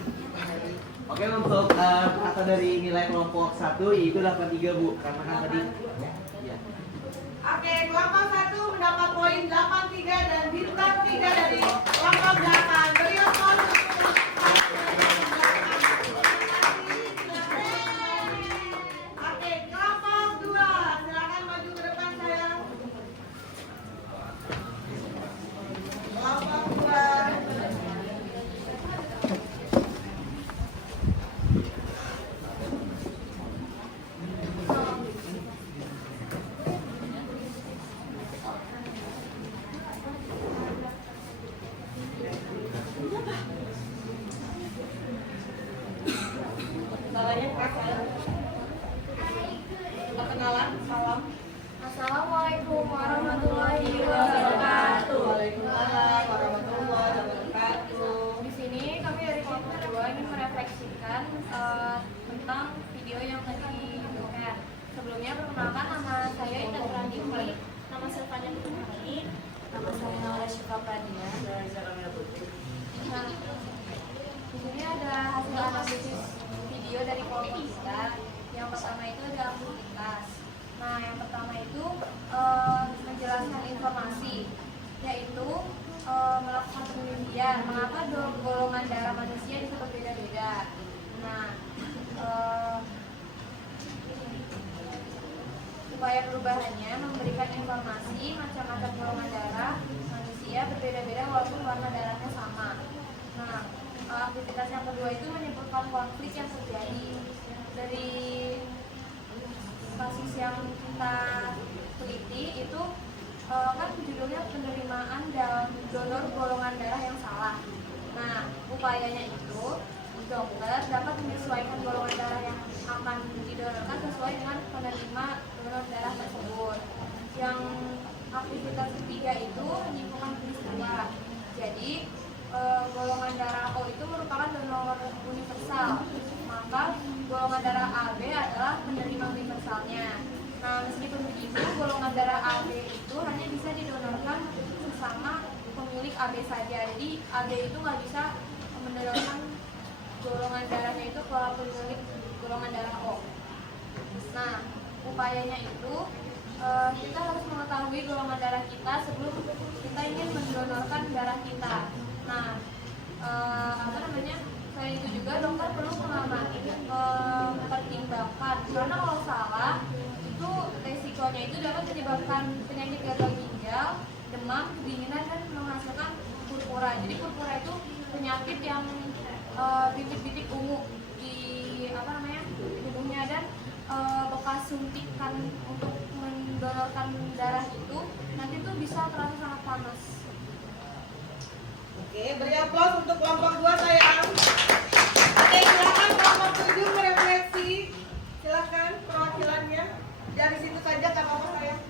Oke, untuk kata dari nilai kelompok 1 yaitu 83 Bu, karena kan tadi ya. Oke, kelompok 1 mendapat poin 83 dan bintang 3 dari kelompok 8. Beri aplaus untuk Oke, kelompok 2 silakan maju ke depan saya. Kelompok 2. Perkenalan, salam. Assalamualaikum warahmatullahi wabarakatuh. Waalaikumsalam warahmatullahi wabarakatuh. Di sini kami dari kelompok 2 ingin merefleksikan tentang video yang tadi share. Sebelumnya perkenalkan, nama saya Indah Prandini, nama Silvania Putri, nama saya Naura Syuka Pradia. Nah, di sini ada hasil analisis video dari kelompok kita. Yang pertama itu ada aktivitas. Nah, yang pertama itu menjelaskan informasi, yaitu melakukan penelitian mengapa golongan darah manusia bisa berbeda-beda. Nah, upaya perubahannya memberikan informasi macam-macam golongan darah manusia berbeda-beda walaupun warna darahnya sama. Nah, aktivitas yang kedua itu menyebutkan konflik yang terjadi. Dari kasus yang kita teliti itu kan judulnya penerimaan donor golongan darah yang salah. Nah, upayanya itu dokter dapat menyesuaikan golongan darah yang akan didonorkan sesuai dengan penerima donor darah tersebut. Yang aktivitas ketiga itu menyimpulkan peristiwa Jadi golongan darah O itu merupakan donor universal, maka golongan darah AB adalah penerima universalnya. Nah, meskipun begitu, golongan darah AB itu hanya bisa didonorkan sesama pemilik AB saja. Jadi AB itu nggak bisa mendonorkan golongan darahnya itu ke pemilik golongan darah O. Nah, upayanya itu kita harus mengetahui golongan darah kita sebelum kita ingin mendonorkan darah kita. Nah, selain itu juga dokter perlu mengamati, mempertimbangkan, karena kalau salah itu resikonya itu dapat menyebabkan penyakit gagal ginjal, demam, kedinginan, dan menghasilkan purpura. Jadi purpura itu penyakit yang bintik-bintik ungu di tubuhnya, dan bekas suntikan untuk mendonorkan darah itu nanti tuh bisa terasa sangat panas. Oke, beri aplaus untuk kelompok 2 sayang. Oke, silakan kelompok 7 merefleksi. Silakan perwakilannya. Dari situ saja nggak apa-apa sayang.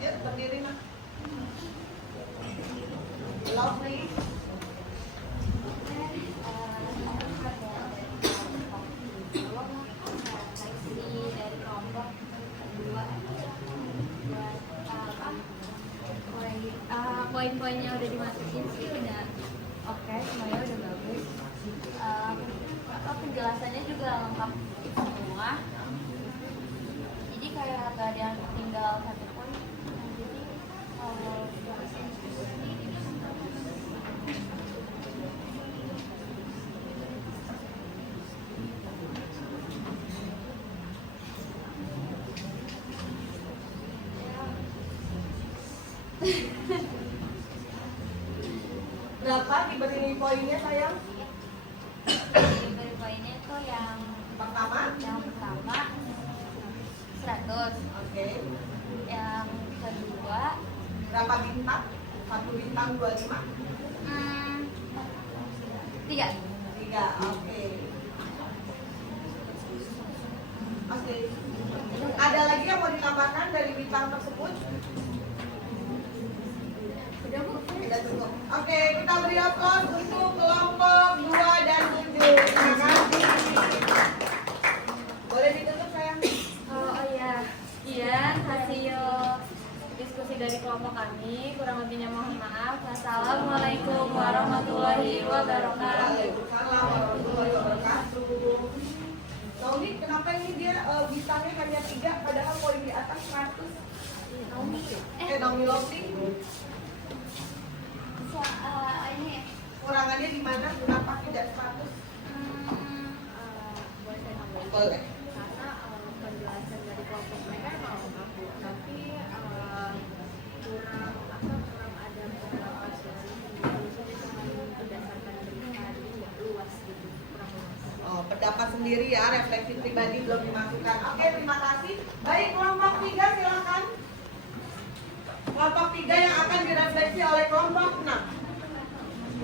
Yuk, berdiri nak. Lovely. Dari kelompok kedua poin-poinnya udah dimasukin sih, udah oke, semuanya udah bagus. Penjelasannya juga lengkap semua, jadi kayak gak ada yang tinggal satu poin. Jadi berapa diberi poinnya sayang? diberi poinnya tuh yang Pertama? pertama 100. Oke. Yang kedua Berapa bintang? 1 bintang 25? 3. 3, oke. Oke. Ada lagi yang mau ditambahkan dari bintang tersebut? Sudah cukup. Oke, kita beri aplaus untuk kelompok 2 dan 7. Terima kasih. Boleh ditutup sayang? Oh iya, sekian hasil diskusi dari kelompok kami. Kurang lebihnya mohon maaf. Wassalamualaikum warahmatullahi wabarakatuh. Waalaikumsalam warahmatullahi wabarakatuh. Naomi, kenapa ini dia bintangnya hanya 3 padahal poin di atas 100? Naomi Lovely. Ini Kurangannya di mana? Kenapa tidak 100? Boleh. Karena penjelasan dari kelompok mereka emang lengkap, tapi kurang ada beberapa berdasarkan berita nggak luas gitu, kurang luas. Oh, pendapat sendiri ya, refleksi pribadi belum dimasukkan. Oke, terima kasih. Baik, kelompok 3 silakan. Kelompok 3 yang akan direfleksi oleh kelompok 6.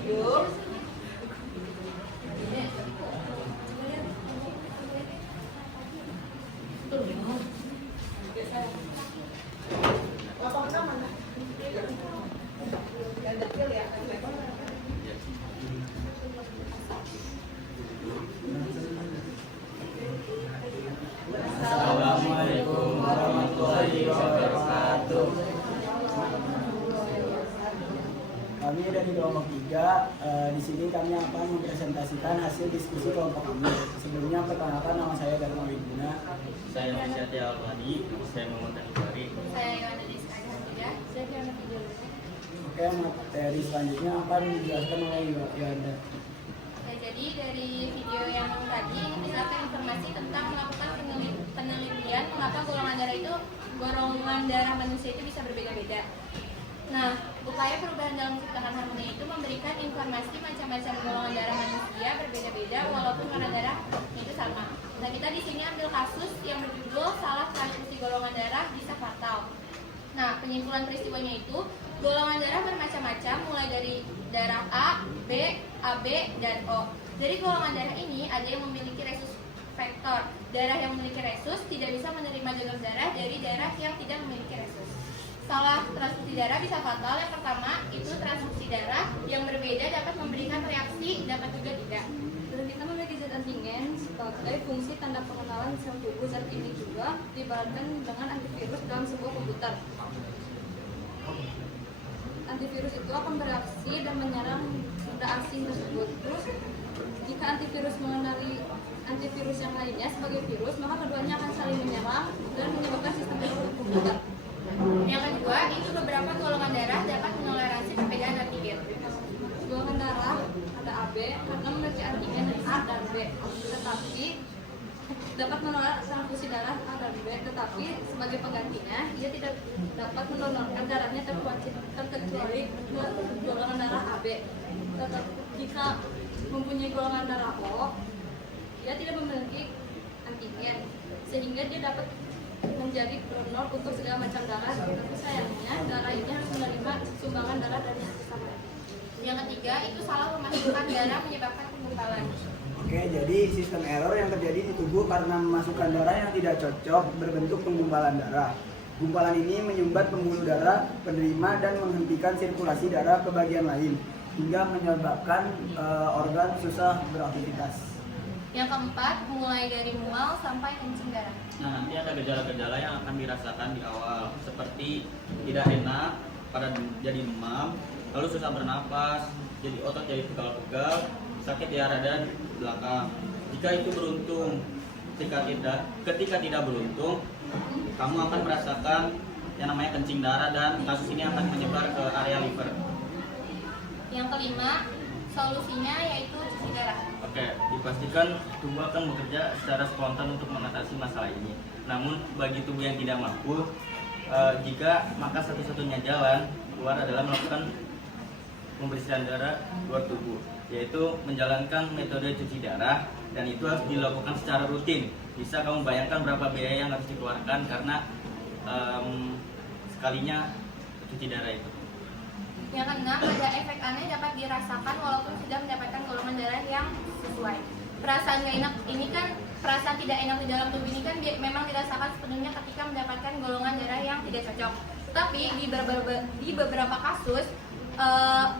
Yuk. Kelompok 6 mana? Yang kecil ya. Assalamualaikum warahmatullahi wabarakatuh. Kami dari kelompok 3, di sini kami akan mempresentasikan hasil diskusi kelompok kami. Sebelumnya perkenalkan, nama saya Dharma Wiguna. Saya Misyati Al-Wadi, saya Muhammad Al-Bari. saya Yohana Diskaya juga. Saya Fiona Tijola. Oke, materi selanjutnya akan dijelaskan oleh Yohana. Ya, jadi dari video yang tadi misalkan informasi tentang melakukan penelitian mengapa golongan darah manusia itu bisa berbeda-beda. Nah, upaya perubahan dalam menciptakan harmoni itu memberikan informasi macam-macam golongan darah manusia berbeda-beda walaupun warna darah itu sama. Nah, kita di sini ambil kasus yang berjudul salah transfusi golongan darah bisa fatal. Nah, penyimpulan peristiwanya itu golongan darah bermacam-macam mulai dari darah A, B, AB, dan O. Dari golongan darah ini ada yang memiliki resus faktor. Darah yang memiliki resus tidak bisa menerima donor darah dari darah yang tidak memiliki resus. Salah transfusi darah bisa fatal. Yang pertama itu transfusi darah yang berbeda berbeda dapat memberikan reaksi, dapat juga tidak. Dan kita memiliki zat antingen sebagai fungsi tanda pengenalan sel tubuh. Zat ini juga diibaratkan dengan antivirus dalam sebuah komputer. Antivirus itu akan bereaksi dan menyerang benda asing tersebut. Terus jika antivirus mengenali antivirus yang lainnya sebagai virus, maka keduanya akan saling menyerang dan menyebabkan sistem tersebut komputer. Yang kedua, itu beberapa golongan darah dapat menoleransi perbedaan antigen. Golongan darah ada AB karena memiliki antigen A dan B, tetapi dapat menolak transfusi darah A dan B, tetapi sebagai penggantinya ia tidak dapat mendonorkan darahnya terkecuali golongan darah AB. Tetapi jika mempunyai golongan darah O, ia tidak memiliki antigen sehingga dia dapat menjadi donor untuk segala macam darah. Tapi sayangnya darah ini harus menerima sumbangan darah dari sesama. Yang ketiga, itu salah memasukkan darah menyebabkan penggumpalan. Oke, jadi sistem error yang terjadi di tubuh karena memasukkan darah yang tidak cocok berbentuk penggumpalan darah. Gumpalan ini menyumbat pembuluh darah penerima dan menghentikan sirkulasi darah ke bagian lain hingga menyebabkan organ susah beraktivitas. Yang keempat, mulai dari mual sampai kencing darah. Nah, nanti ada gejala-gejala yang akan dirasakan di awal, seperti tidak enak, pada jadi demam, lalu susah bernapas, jadi otot jadi pegal-pegal, sakit di arah dan belakang. Jika itu beruntung, ketika tidak beruntung, kamu akan merasakan yang namanya kencing darah dan kasus ini akan menyebar ke area liver. Yang kelima, solusinya yaitu cuci darah. Oke, dipastikan tubuh akan bekerja secara spontan untuk mengatasi masalah ini. Namun bagi tubuh yang tidak mampu, maka satu-satunya jalan keluar adalah melakukan pembersihan darah luar tubuh, yaitu menjalankan metode cuci darah, dan itu harus dilakukan secara rutin. Bisa kamu bayangkan berapa biaya yang harus dikeluarkan karena sekalinya cuci darah itu. Yang keenam, ada efek aneh dapat dirasakan walaupun sudah mendapatkan golongan darah yang sesuai. Perasaan gak enak ini kan, perasaan tidak enak di dalam tubuh ini kan memang dirasakan sepenuhnya ketika mendapatkan golongan darah yang tidak cocok. Tapi di beberapa kasus,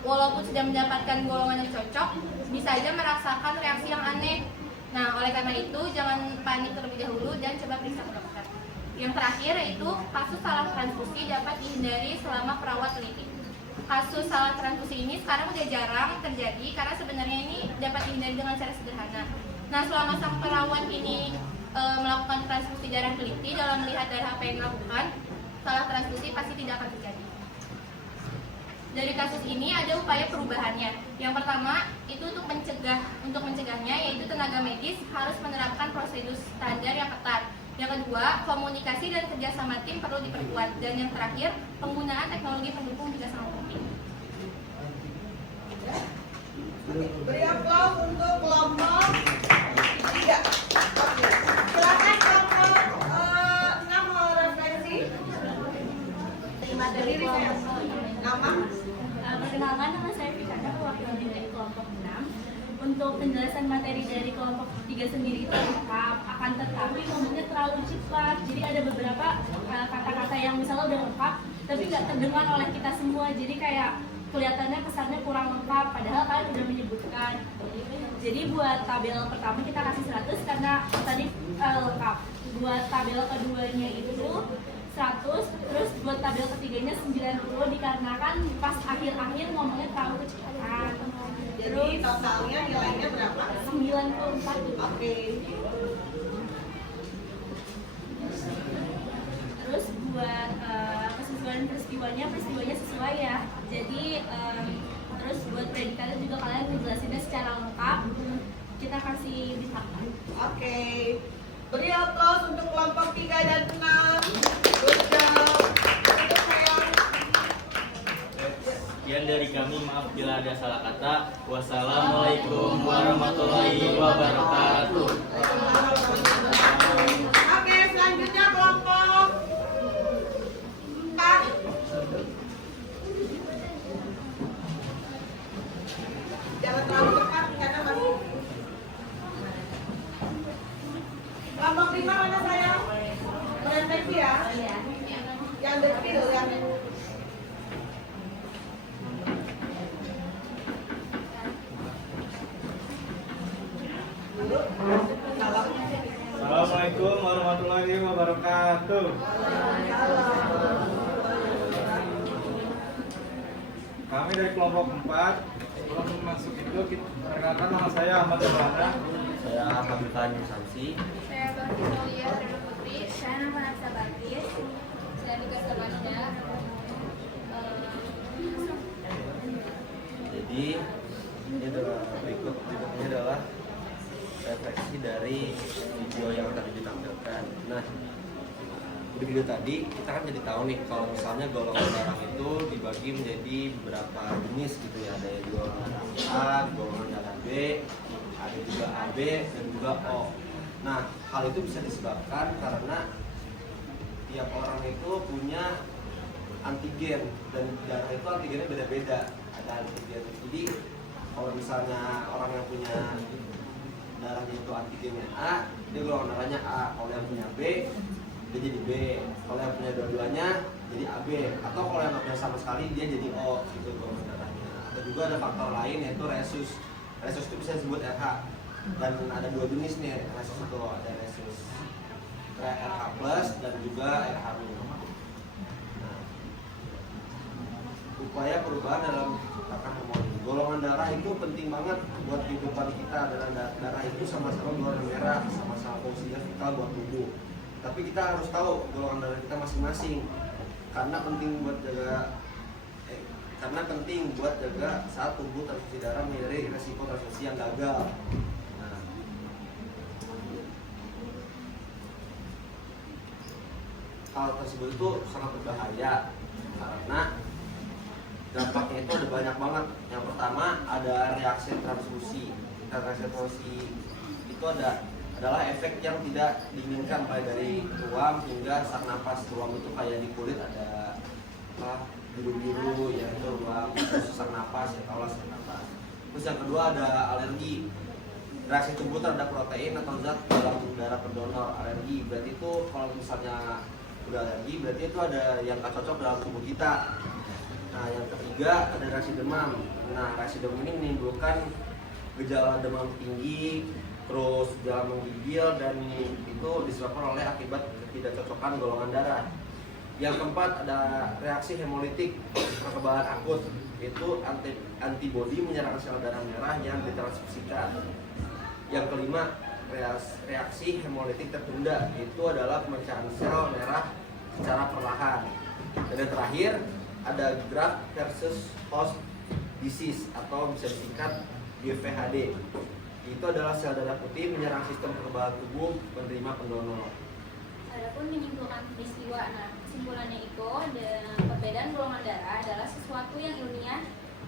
walaupun sudah mendapatkan golongan yang cocok, bisa aja merasakan reaksi yang aneh. Nah, oleh karena itu jangan panik terlebih dahulu dan coba periksa ke dokter. Yang terakhir yaitu kasus salah transfusi dapat dihindari selama perawat teliti. Kasus salah transfusi ini sekarang udah jarang terjadi karena sebenarnya ini dapat dihindari dengan cara sederhana. Nah, selama sang perawat ini melakukan transfusi darah teliti dalam melihat darah apa yang dilakukan, salah transfusi pasti tidak akan terjadi. Dari kasus ini ada upaya perubahannya. Yang pertama itu untuk mencegahnya yaitu tenaga medis harus menerapkan prosedur standar yang ketat. Yang kedua, komunikasi dan kerjasama tim perlu diperkuat. Dan yang terakhir, penggunaan teknologi pendukung juga sangat penting. Beri aplaus untuk kelompok 3. Silakan kelompok 6 mau referensi. Terima dari kelompok Nama? Perkenalkan, nama saya Fikana, perwakilan dari kelompok 6. Untuk penjelasan materi dari kelompok 3 sendiri itu lengkap, akan tetapi ngomongnya terlalu cepat. Jadi ada beberapa kata-kata yang misalnya udah lengkap, tapi nggak terdengar oleh kita semua. Jadi kayak kelihatannya kesannya kurang lengkap, padahal kalian udah menyebutkan. Jadi buat tabel pertama kita kasih 100 karena tadi lengkap. Buat tabel keduanya itu 100, terus buat tabel ketiganya 90 dikarenakan pas akhir-akhir ngomongnya terlalu kecepatan. Jadi totalnya nilainya berapa? 94. Oke. Terus buat kesesuaian peristiwanya sesuai ya. Jadi terus buat predikatnya juga kalian ngejelasinnya secara lengkap. Kita kasih bintang. Oke. Beri aplaus untuk kelompok 3 dan 6. Good job. Untuk saya. Sekian dari kami, maaf bila ada salah kata. Wassalamualaikum warahmatullahi wabarakatuh. Oke, selanjutnya kelompok 4. Jangan terlalu cepat karena masih. Kelompok 5 mana sayang? Mereteksi ya? Yang kecil yang wabarakatuh. Kami dari kelompok 4. Sebelum masuk itu, perkenalkan nama saya Ahmad Maulana. Saya Habib Fahmi Samsi. Saya Bakti Solia Renu Putri. Saya nama Nafsa Baktis. Saya Nika Samasya. Jadi ini adalah berikutnya adalah refleksi dari video yang tadi ditampilkan. Nah, di video tadi kita kan jadi tahu nih kalau misalnya golongan darah itu dibagi menjadi beberapa jenis gitu ya. Ada yang golongan darah A, golongan darah B, ada juga AB dan juga O. Nah, hal itu bisa disebabkan karena tiap orang itu punya antigen dan darah itu antigennya beda-beda. Ada antigen. Jadi kalau misalnya orang yang punya darahnya itu antigennya A, dia golongan darahnya A. Kalau yang punya B, dia jadi B. Kalau yang punya dua-duanya, jadi AB. Atau kalau yang nggak punya sama sekali, dia jadi O. Gitu golongan darahnya. Ada juga ada faktor lain yaitu resus. Resus itu bisa disebut RH. Dan ada dua jenis nih resus itu. Ada resus RH plus dan juga RH minus. Nah, upaya perubahan dalam menciptakan harmoni. Golongan darah itu penting banget buat kehidupan kita. Dan darah itu sama-sama berwarna merah, sama-sama fungsinya vital buat tubuh. Tapi kita harus tahu golongan darah kita masing-masing karena penting buat jaga saat tubuh transfusi darah menghindari resiko transfusi yang gagal. Nah, hal tersebut itu sangat berbahaya karena dampaknya itu ada banyak banget. Yang pertama ada reaksi transfusi. Reaksi transfusi itu adalah efek yang tidak diinginkan, mulai dari ruam hingga sak napas. Ruam itu kayak di kulit ada biru-biru, ya itu ruam, sak napas, ya kalau sak napas. Terus yang kedua ada alergi. Reaksi tubuh terhadap protein atau zat dalam darah pendonor. Alergi berarti itu kalau misalnya udah alergi berarti itu ada yang gak cocok dalam tubuh kita. Nah, yang ketiga ada reaksi demam. Nah, reaksi demam ini menimbulkan gejala demam tinggi, terus gejala menggigil, dan itu disebabkan oleh akibat ketidakcocokan golongan darah. Yang keempat ada reaksi hemolitik kekebalan akut, yaitu antibodi menyerang sel darah merah yang ditransfusikan. Yang kelima reaksi hemolitik tertunda, itu adalah pemecahan sel merah secara perlahan. Dan yang terakhir ada graft versus host disease atau bisa disingkat GVHD. Itu adalah sel darah putih menyerang sistem kekebalan tubuh penerima pendonor. Adapun menyimpulkan peristiwa, nah kesimpulannya itu perbedaan golongan darah adalah sesuatu yang ilmiah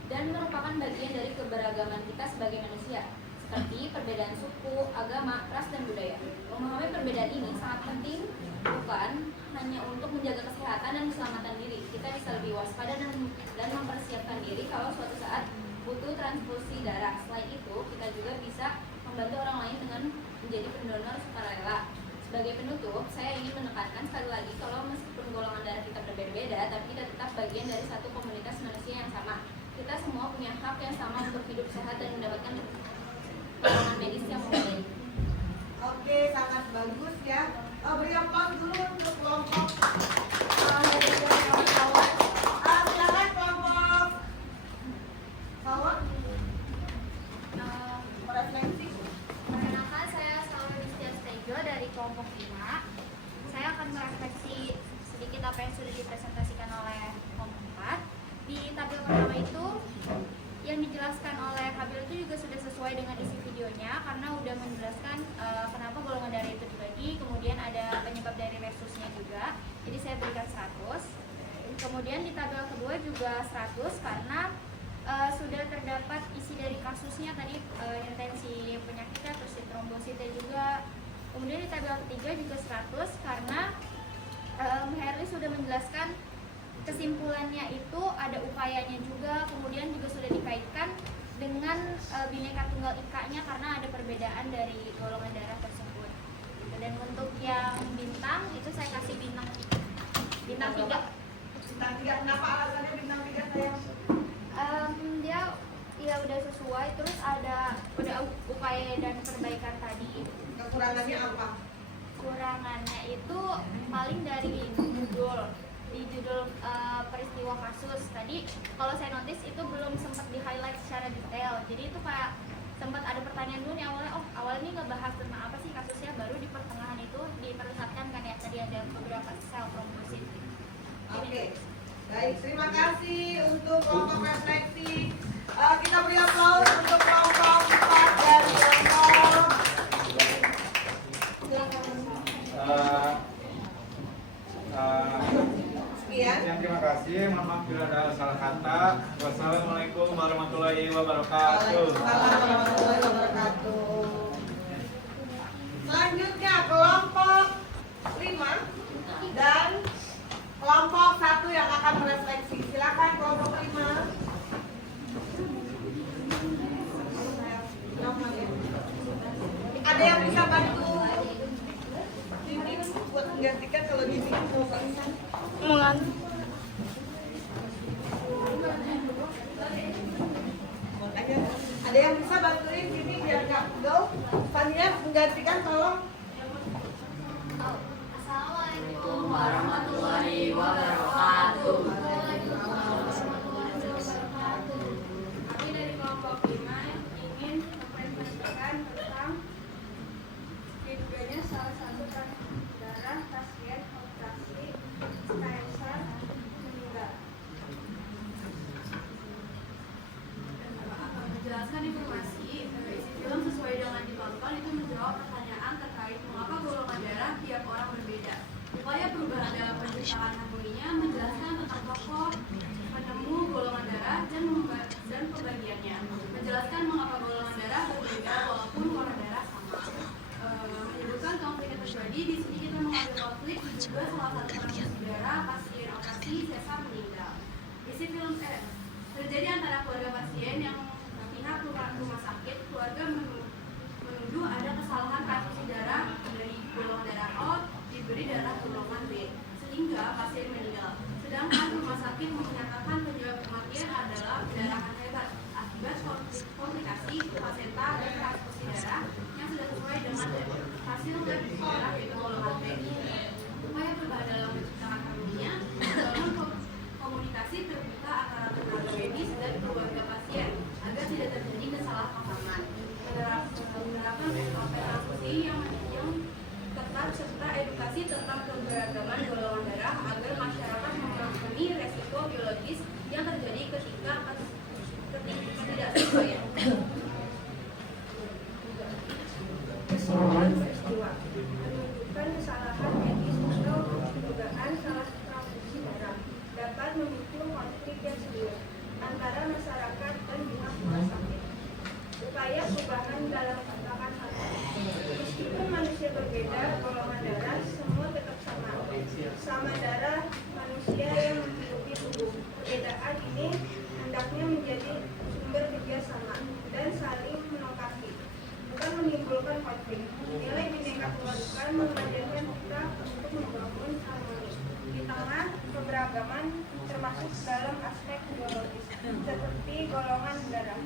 dan merupakan bagian dari keberagaman kita sebagai manusia, seperti perbedaan suku, agama, ras, dan budaya. Memahami perbedaan ini sangat penting bukan hanya untuk menjaga kesehatan dan keselamatan diri. Kita bisa lebih waspada dan mempersiapkan diri kalau suatu saat butuh transfusi darah. Selain itu, kita juga bisa membantu orang lain dengan menjadi pendonor sukarela. Sebagai penutup, saya ingin menekankan sekali lagi kalau meskipun golongan darah kita berbeda-beda, tapi kita tetap bagian dari satu komunitas manusia yang sama. Kita semua punya hak yang sama untuk hidup sehat dan mendapatkan pertolongan medis yang memadai. Oke, sangat bagus ya. Beri aplaus dulu untuk kelompok kawan-kawan. Silakan kelompok kawan. Refleksi. Perkenalkan, saya Salwa Listia Stejo dari kelompok 5. Saya akan merefleksi sedikit apa yang sudah dipresentasikan oleh kelompok 4. Di tabel pertama itu yang dijelaskan oleh Habil itu juga sudah sesuai dengan isi videonya karena udah menjelaskan kenapa golongan darah itu dibagi, kemudian ada penyebab dari resusnya juga, jadi saya berikan 100. Kemudian di tabel kedua juga 100 karena sudah terdapat isi dari kasusnya tadi, intensi penyakitnya, terus trombositnya juga. Kemudian di tabel ketiga juga 100 karena Herli sudah menjelaskan kesimpulannya itu ada upayanya juga, kemudian juga sudah dikaitkan dengan Bhinneka Tunggal Ika-nya karena ada perbedaan dari golongan darah tersebut. Dan untuk yang bintang itu saya kasih bintang 3. Bintang 3, kenapa alasannya bintang 3 saya? Dia ya udah sesuai, terus ada upaya dan perbaikan tadi. Kekurangannya apa? kekurangannya itu paling dari judul. Di judul peristiwa kasus tadi, kalau saya notice itu belum sempat di highlight secara detail. Jadi itu kayak sempat ada pertanyaan dulu nih awalnya, awalnya ini ngebahas tentang apa sih kasusnya, baru di pertengahan itu diperlihatkan kan ya, tadi ada beberapa self promotion. Oke, baik, terima kasih untuk kelompok refleksi. Kita beri aplaus untuk kelompok 4 dan kelompok. Sekian, terima kasih. Mohon maaf bila ada salah kata. Wassalamualaikum warahmatullahi wabarakatuh. Waalaikumsalam warahmatullahi wabarakatuh. Selanjutnya kelompok 5 dan kelompok 1 yang akan merefleksi. Silakan kelompok 5. Ada yang bisa bantu ini buat menggantikan kalau di sini mau pingsan? Ada yang bisa bantuin sini biar nggak pegel? Fania menggantikan tolong. Assalamualaikum warahmatullahi wabarakatuh. Kami dari kelompok 5 ingin mempresentasikan tentang diduganya salah satu darah pasien operasi kaisar meninggal. Menjelaskan informasi isi film sesuai dengan ditonton itu menjawab pertanyaan terkait mengapa golongan darah tiap orang berbeda. Upaya perubahan dalam penciptaan harmoninya menjelaskan tentang tokoh penemu golongan darah dan pembagiannya. Menjelaskan mengapa golongan darah berbeda walaupun warna darah sama. Menyebutkan konflik yang terjadi di sini kita mengambil konflik juga salah satu transfusi darah pasien operasi sesar meninggal. Isi film terjadi antara keluarga pasien yang pihak rumah sakit keluarga menuduh ada kesalahan transfusi darah dari golongan darah O diberi darah golongan B sehingga pasien meninggal. Sedangkan rumah sakit menyatakan penyebab kematian adalah pendarahan hebat akibat komplikasi plasenta dan transfusi darah yang sudah sesuai dengan hasil lab darah yaitu golongan B. Upaya perubahan dalam menciptakan harmoninya membangun komunikasi terbuka antara tenaga medis dan keluarga pasien agar tidak terjadi kesalahpahaman. Menerapkan SOP transfusi yang ketat serta edukasi tentang keberagaman golongan darah agar masyarakat memahami resiko biologis yang terjadi ketika ketidaksesuaian. Kesimpulan peristiwa menunjukkan kesalahan medis atau dugaan salah transfusi darah dapat memicu konflik yang serius antara masyarakat dan pihak rumah sakit. Upaya perubahan dalam tatakan harmoni. Meskipun manusia berbeda golongan darah, semua tetap sama. Sama darah manusia yang menghidupi tubuh. Perbedaan ini hendaknya menjadi sumber kerjasama dan saling melengkapi, bukan menimbulkan konflik. Nilai Bhinneka Tunggal Ika mengajarkan kita untuk membangun harmoni di tengah keberagaman, termasuk dalam aspek biologis, seperti golongan darah.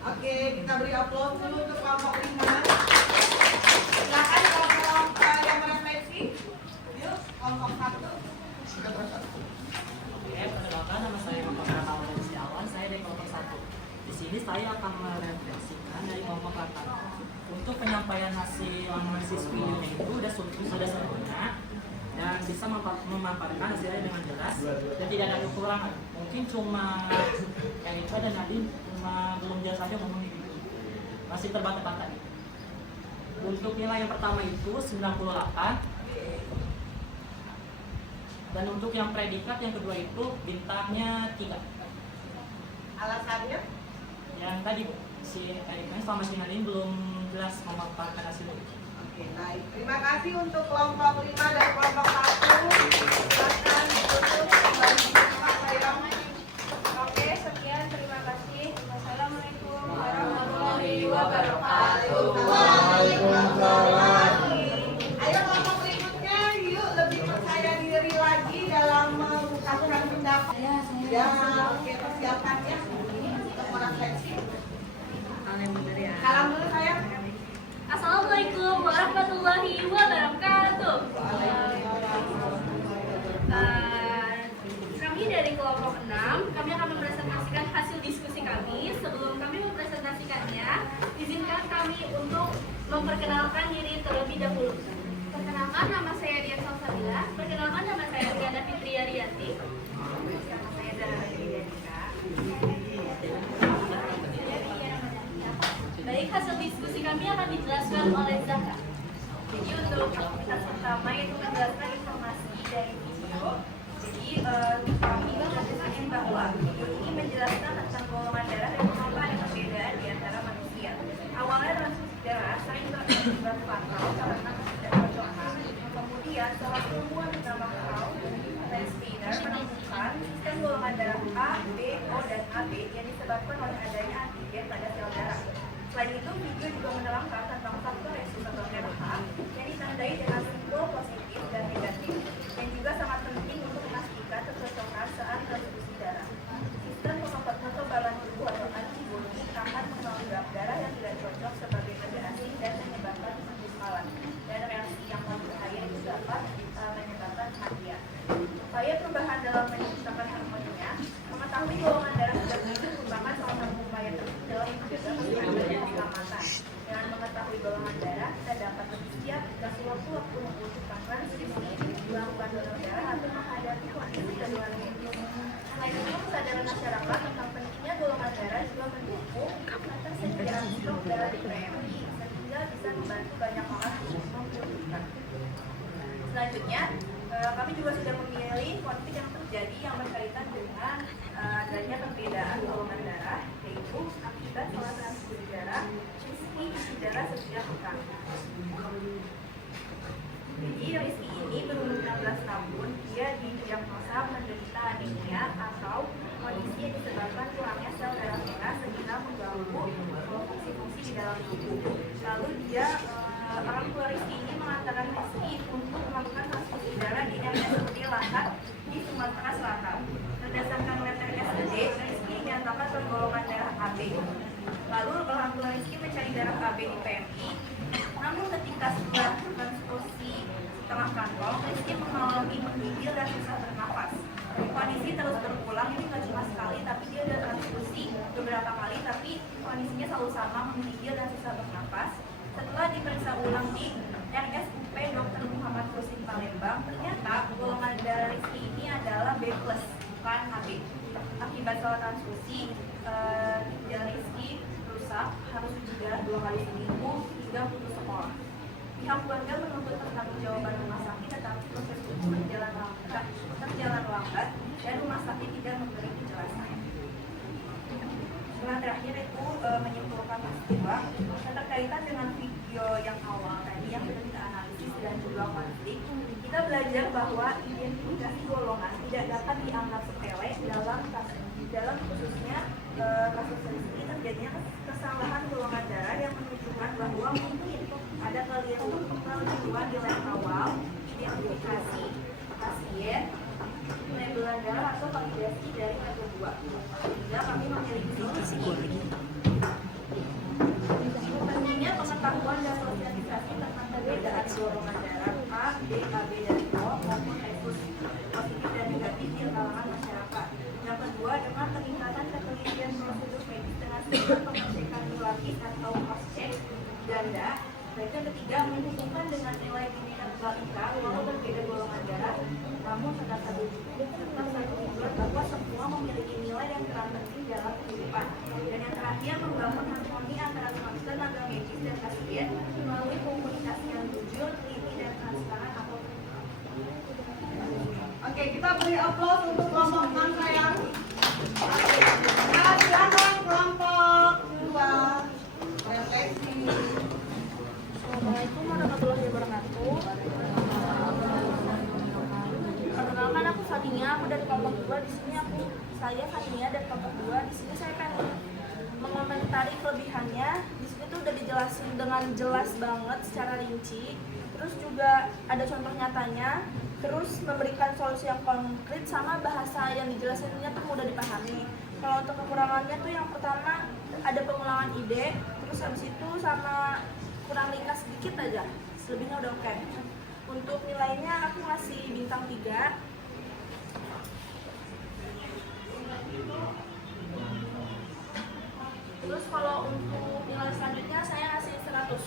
Oke, kita beri aplaus dulu untuk kelompok 5. Silakan kelompok yang merefleksi. Yuk, kelompok 1. Oke, perkenalkan nama saya Bapak Rakawan dari Setiawan, saya dari kelompok 1. Di sini saya akan merefleksikan dari kelompok 8. Untuk penyampaian hasil analisis videonya itu sudah sempurna dan bisa memaparkan hasilnya dengan jelas dan tidak ada kekurangan. Mungkin cuma yang itu dan Nadine cuma belum jelas aja ngomongnya gitu, masih terbata-bata gitu. Untuk nilai yang pertama itu 98 dan untuk yang predikat yang kedua itu bintangnya 3. Alasannya? Yang tadi si Eriknya sama si Nadine belum jelas memaparkan hasilnya. Oke, baik. Terima kasih untuk kelompok 5 dan kelompok 1. Silakan tutup kembali Pak Bayram. Oke, sekian, terima kasih. Wassalamualaikum warahmatullahi wabarakatuh. Waalaikumsalam. Ayo kelompok berikutnya, yuk lebih percaya diri lagi dalam mengungkapkan pendapat. Ya, oke, persiapannya untuk merefleksi. hal yang benar ya. Salam dulu sayang. Assalamualaikum warahmatullahi wabarakatuh. Kami dari kelompok 6, kami akan mempresentasikan hasil diskusi kami. Sebelum kami mempresentasikannya, izinkan kami untuk memperkenalkan diri terlebih dahulu. Perkenalkan, nama saya Dian Salsabila. Perkenalkan, nama saya Riana Fitri Ariyanti. Nama saya Dara Dika. Baik, hasil diskusi kami akan dijelaskan oleh Zaka. Jadi untuk aktivitas pertama itu menjelaskan informasi dari video. Jadi kami menjelaskan bahwa video ini menjelaskan tentang golongan darah dan kenapa ada perbedaan di antara manusia. Awalnya transfusi darah sering berakibat fatal karena ketidakcocokan. Kemudian seorang ilmuwan bernama Carl Steiner menemukan sistem golongan darah A, B, O, dan AB yang disebabkan oleh adanya antigen pada sel darah. Selain itu, video juga menerangkan tentang faktor resistor RH yang ditandai dengan simbol positif dan negatif yang juga sangat penting untuk memastikan kecocokan saat transfusi darah. Sistem kekebalan tubuh atau antibodi akan menganggap darah yang tidak cocok sebagai benda asing dan menyebabkan penggumpalan. Dan reaksi yang berbahaya itu dapat menyebabkan kematian. Upaya perubahan dalam menciptakan harmoninya, mengetahui golongan darah seperti itu merupakan salah satu upaya tertentu dalam menjaga kesehatan dan keselamatan. Dengan mengetahui golongan darah, kita dapat lebih siap jika sewaktu-waktu membutuhkan transfusi, melakukan donor darah atau menghadapi kondisi darurat medis. Selain itu, kesadaran masyarakat tentang pentingnya golongan darah juga mendukung ketersediaan stok darah di PMI sehingga bisa membantu banyak orang yang membutuhkan. Selanjutnya, kami juga sudah memilih konflik yang terjadi yang berkaitan dengan adanya perbedaan golongan darah, yaitu akibat salah transfusi darah, Rizky isi darah setiap pekan. Jadi Rizky ini berumur 16 tahun, dia didiagnosa menderita anemia atau kondisi yang disebabkan kurangnya sel darah merah sehingga mengganggu fungsi-fungsi di dalam tubuh. Lalu dia orang tua Rizky ini mengatakan Rizky untuk melakukan transfusi darah di RSUD Lahat di Sumatera Selatan. Berdasarkan lab RSUD, Rizky dinyatakan bergolongan darah AB. Lalu orang tua Rizky mencari darah AB di PMI. Namun ketika setelah transfusi setengah kantong, Rizky mengalami menggigil dan susah bernafas. Kondisi terus berulang, ini nggak cuma sekali, tapi dia udah transfusi beberapa kali, tapi kondisinya selalu sama, menggigil dan susah bernafas. Setelah diperiksa ulang di RSUP Dr. Muhammad Husin Palembang, ternyata golongan darah Rizky ini adalah B+, bukan AB. Akibat salah transfusi, ginjal Rizky rusak, harus juga 2 kali seminggu hingga putus sekolah. Pihak keluarga menuntut pertanggungjawaban rumah sakit, tetapi proses hukum berjalan lambat dan rumah sakit tidak memberi kejelasan. Setelah terakhir itu menyimpulkan peristiwa keterkaitan dengan video yang awal tadi yang sudah kita analisis dan juga konflik. Kita belajar bahwa identifikasi golongan tidak dapat dianggap sepele dalam khususnya kasus ini terjadinya kesalahan golongan darah yang menunjukkan bahwa mungkin ada keliruan di lab awal, identifikasi pasien, labelan darah atau validasi dari lab kedua. Sehingga kami memiliki solusi. Pentingnya pengetahuan dan sosialisasi tentang perbedaan golongan darah A, B, AB, dan O maupun positif dan negatif di kalangan masyarakat. Yang kedua, dengan peningkatan ketelitian prosedur medis dengan sistem pengecekan biologis atau cross-check ganda. Dan yang ketiga, menghubungkan dengan nilai dinamika walau berbeda golongan darah, namun tetap satu tujuan bahwa semua memiliki nilai dan peran penting dalam kehidupan. Dan yang terakhir, membangun harmoni antara tenaga medis dan pasien melalui komunikasi yang jujur, teliti, dan transparan atau Oke, kita beri aplaus untuk kelompok 6 sayang. Nah, silakan kelompok 2. Refleksi. Assalamualaikum warahmatullahi wabarakatuh. Perkenalkan, aku Fatinia, aku dari kelompok 2. Di sini saya Fatinia dari kelompok 2. Di sini saya pengen mengomentari kelebihannya. Di sini tuh udah dijelasin dengan jelas banget secara rinci. Terus juga ada contoh nyatanya. Terus memberikan solusi yang konkret sama bahasa yang dijelasinnya tuh mudah dipahami. Kalau untuk kekurangannya tuh yang pertama ada pengulangan ide, terus habis itu sama kurang ringkas sedikit aja, selebihnya udah oke. Untuk nilainya aku ngasih bintang 3. Terus kalau untuk nilai selanjutnya saya ngasih 100.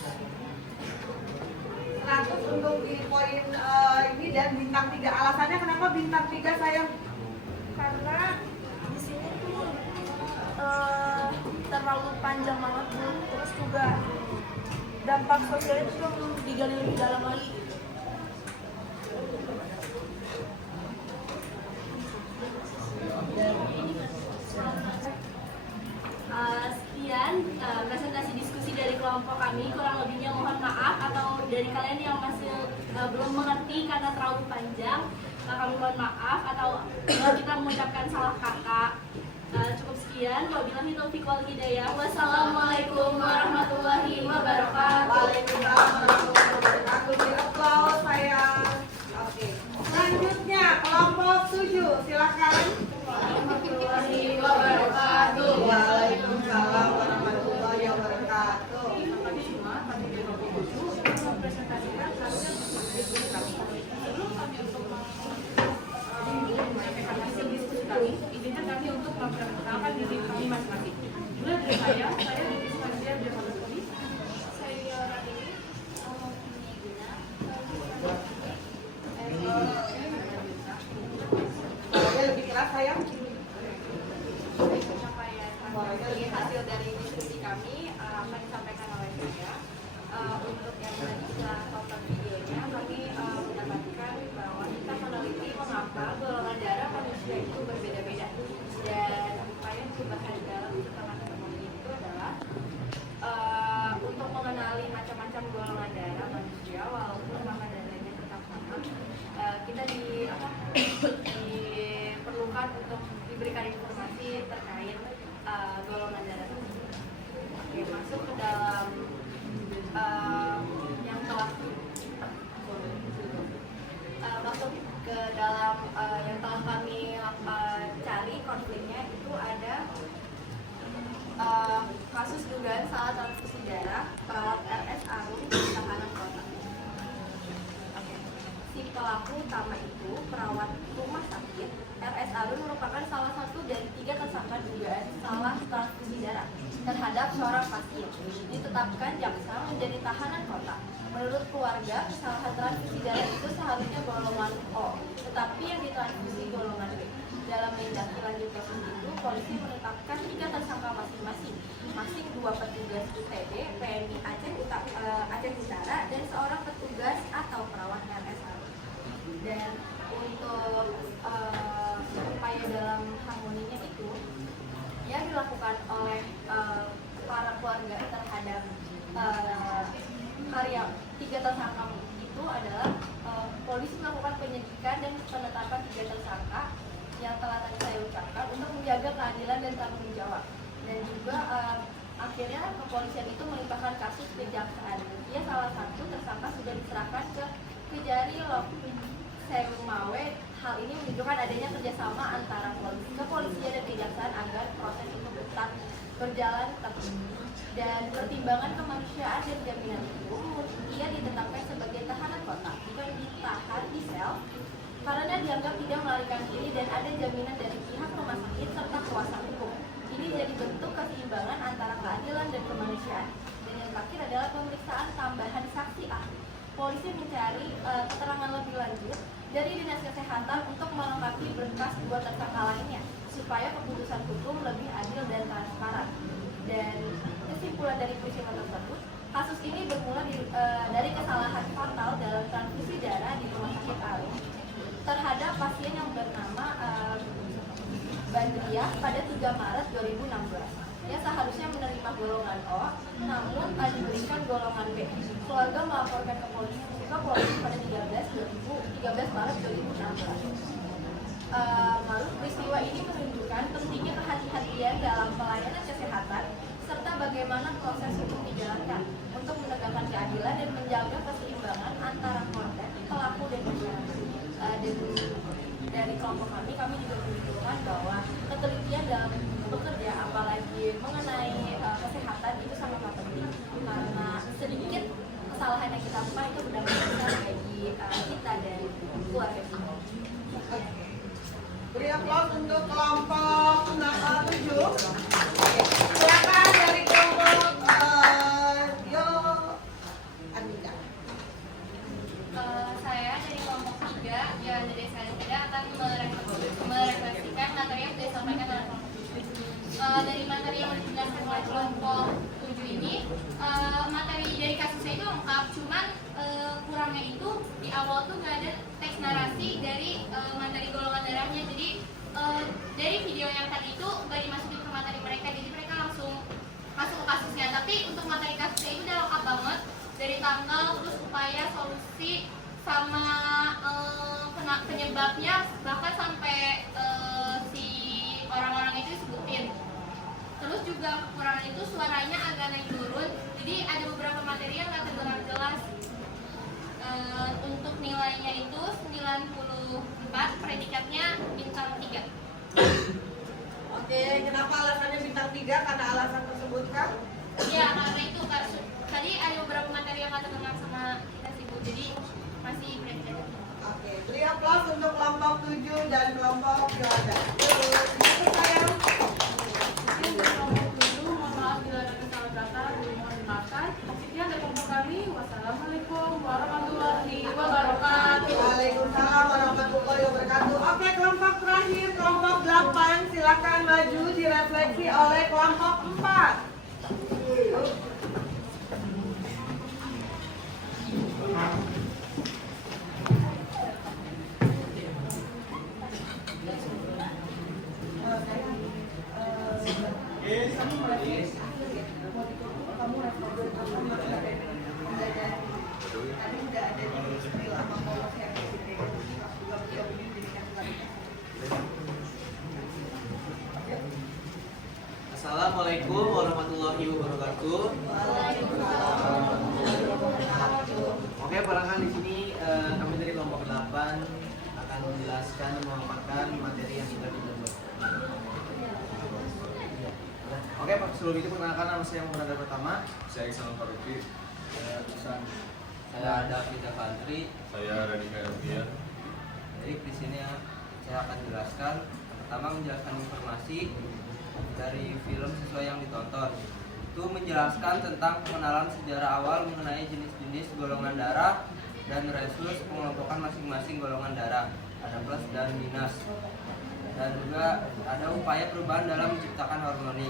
100 untuk di poin ini dan bintang 3. Alasannya kenapa bintang 3 sayang? Karena di sini tuh terlalu panjang banget Bu. Terus juga dampak sosialnya itu belum digali lebih dalam lagi. Sekian presentasi diskusi dari kelompok kami. Kurang lebihnya mohon maaf, atau dari kalian yang masih belum mengerti karena terlalu panjang, kami mohon maaf, atau kita mengucapkan salah kata. Cukup sekian. Wabillahi taufiq wal hidayah. Wassalamualaikum warahmatullahi wabarakatuh. Waalaikumsalam warahmatullahi wabarakatuh. Di applause sayang. Oke. Selanjutnya kelompok 7, silakan. Warahmatullahi wabarakatuh. Waalaikumsalam warahmatullahi wabarakatuh. Mempresentasikan hasil diskusi kami. Sebelum kami untuk menyampaikan hasil diskusi kami, izinkan kami untuk memperkenalkan diri kami masing-masing. Mulai dari saya di Islandia Jakarta Polis. Saya Radini. Suaranya lebih keras sayang. Pencapaian hasil dari diskusi kami akan disampaikan oleh saya. Untuk yang tadi setelah tonton videonya, kami mendapatkan bahwa kita meneliti mengapa golongan darah manusia itu berbeda-beda, dan upaya yang dibahas dalam setengah temuan itu adalah untuk mengenali macam-macam golongan darah manusia walaupun maka darahnya tetap sama. Kita diperlukan untuk diberikan informasi terkait golongan darah tersebut. Oke, masuk ke dalam yang telah kami cari konfliknya itu ada kasus dugaan salah transfusi darah perawat RS Arum di tahanan kota. Oke. Si pelaku utama itu perawat rumah sakit RS Arun merupakan salah satu dari 3 tersangka dugaan salah transfusi darah terhadap seorang pasien. Ditetapkan jaksa menjadi tahanan kota. Menurut keluarga, kesalahan transfusi darah itu seharusnya golongan O, tetapi yang ditransfusi golongan B. Dalam menindaklanjuti proses itu, polisi menetapkan 3 tersangka masing-masing, 2 petugas UPD, PMI Aceh Utara, dan seorang petugas atau perawat RS Arun. Dan untuk upaya dalam harmoninya itu yang dilakukan oleh para keluarga terhadap karya 3 tersangka itu adalah polisi melakukan penyidikan dan penetapan 3 tersangka yang telah tadi saya ucapkan untuk menjaga keadilan dan tanggung jawab. Dan juga akhirnya kepolisian itu melimpahkan kasus ke kejaksaan. Dia salah satu tersangka sudah diserahkan ke Kejari Serumawe. Hal ini menunjukkan adanya kerjasama antara kepolisian dan kejaksaan agar proses itu tetap berjalan tertib. Dan pertimbangan kemanusiaan dan jaminan itu, ia ditetapkan sebagai tahanan kota jika ditahan di sel karena dianggap tidak melarikan diri dan ada jaminan dari pihak rumah sakit serta kuasa hukum. Ini jadi bentuk keseimbangan antara keadilan dan kemanusiaan. Dan yang terakhir adalah pemeriksaan tambahan saksi ahli. Polisi mencari keterangan lebih lanjut dari Dinas Kesehatan untuk melengkapi berkas 2 tersangka lainnya supaya keputusan hukum lebih adil dan transparan. Dan kesimpulan dari peristiwa tersebut, kasus ini bermula dari kesalahan fatal dalam transfusi darah di Rumah Sakit Arum terhadap pasien yang bernama Bandriah pada 3 Maret 2016. Ia seharusnya menerima golongan O, namun diberikan golongan B. Keluarga melaporkan ke polisi pada 13 Maret 2016. Lalu peristiwa ini menunjukkan pentingnya kehati-hatian dalam pelayanan kesehatan serta bagaimana proses hukum dijalankan untuk menegakkan keadilan dan menjaga keseimbangan antara korban, pelaku, dan masyarakat. Dan dari kelompok kami juga menunjukkan bahwa ketelitian dalam sampah itu berdampak besar bagi kita dan keluarga kita. Beri aplaus untuk kelompok 7. Silakan dari kelompok Yo Andika. Saya dari kelompok 3 yang dari saya akan merefleksikan materi yang sudah disampaikan oleh kelompok 7. Dari materi yang dijelaskan oleh kelompok 7 ini, materi dari kasusnya itu lengkap, cuman kurangnya itu di awal tuh nggak ada teks narasi dari materi golongan darahnya. Jadi dari video yang tadi itu nggak dimasukin ke materi mereka, jadi mereka langsung masuk ke kasusnya. Tapi untuk materi kasusnya itu udah lengkap banget, dari tanggal, terus upaya, solusi, sama penyebabnya, bahkan sampai si orang-orang itu disebutin. Terus juga kekurangan itu suaranya agak naik turun, jadi ada beberapa materi yang nggak terdengar jelas. Untuk nilainya itu 94, predikatnya bintang 3. Oke, kenapa alasannya bintang 3? Karena alasan tersebut kan? Iya, karena itu tadi ada beberapa materi yang nggak terdengar sama kita sih Bu, jadi masih predikat. Oke, beri aplaus untuk kelompok 7 dan kelompok Yoda. Itu sayang. Kelompok 7, mohon maaf bila ada kesalahan kata, mohon dimaafkan. Sekian dari kelompok kami. Wassalamualaikum warahmatullahi wabarakatuh. Waalaikumsalam warahmatullahi wabarakatuh. Oke, kelompok terakhir, kelompok 8, silakan maju direfleksi oleh kelompok 4. Assalamualaikum warahmatullahi wabarakatuh. Oke, barangkali di sini kami dari kelompok 8 akan menjelaskan dan memaparkan materi yang sudah dibentuk. Oke, Pak, sebelum itu perkenalkan nama saya yang moderator pertama. Saya Iksan Faruqi. Saya ada Fida Fantri. Saya Radika Elvia. Jadi di sini saya akan jelaskan. Pertama, menjelaskan informasi dari film sesuai yang ditonton. Itu menjelaskan tentang pengenalan sejarah awal mengenai jenis-jenis golongan darah dan resus pengelompokan masing-masing golongan darah. Ada plus dan minus. Dan juga ada upaya perubahan dalam menciptakan harmoni.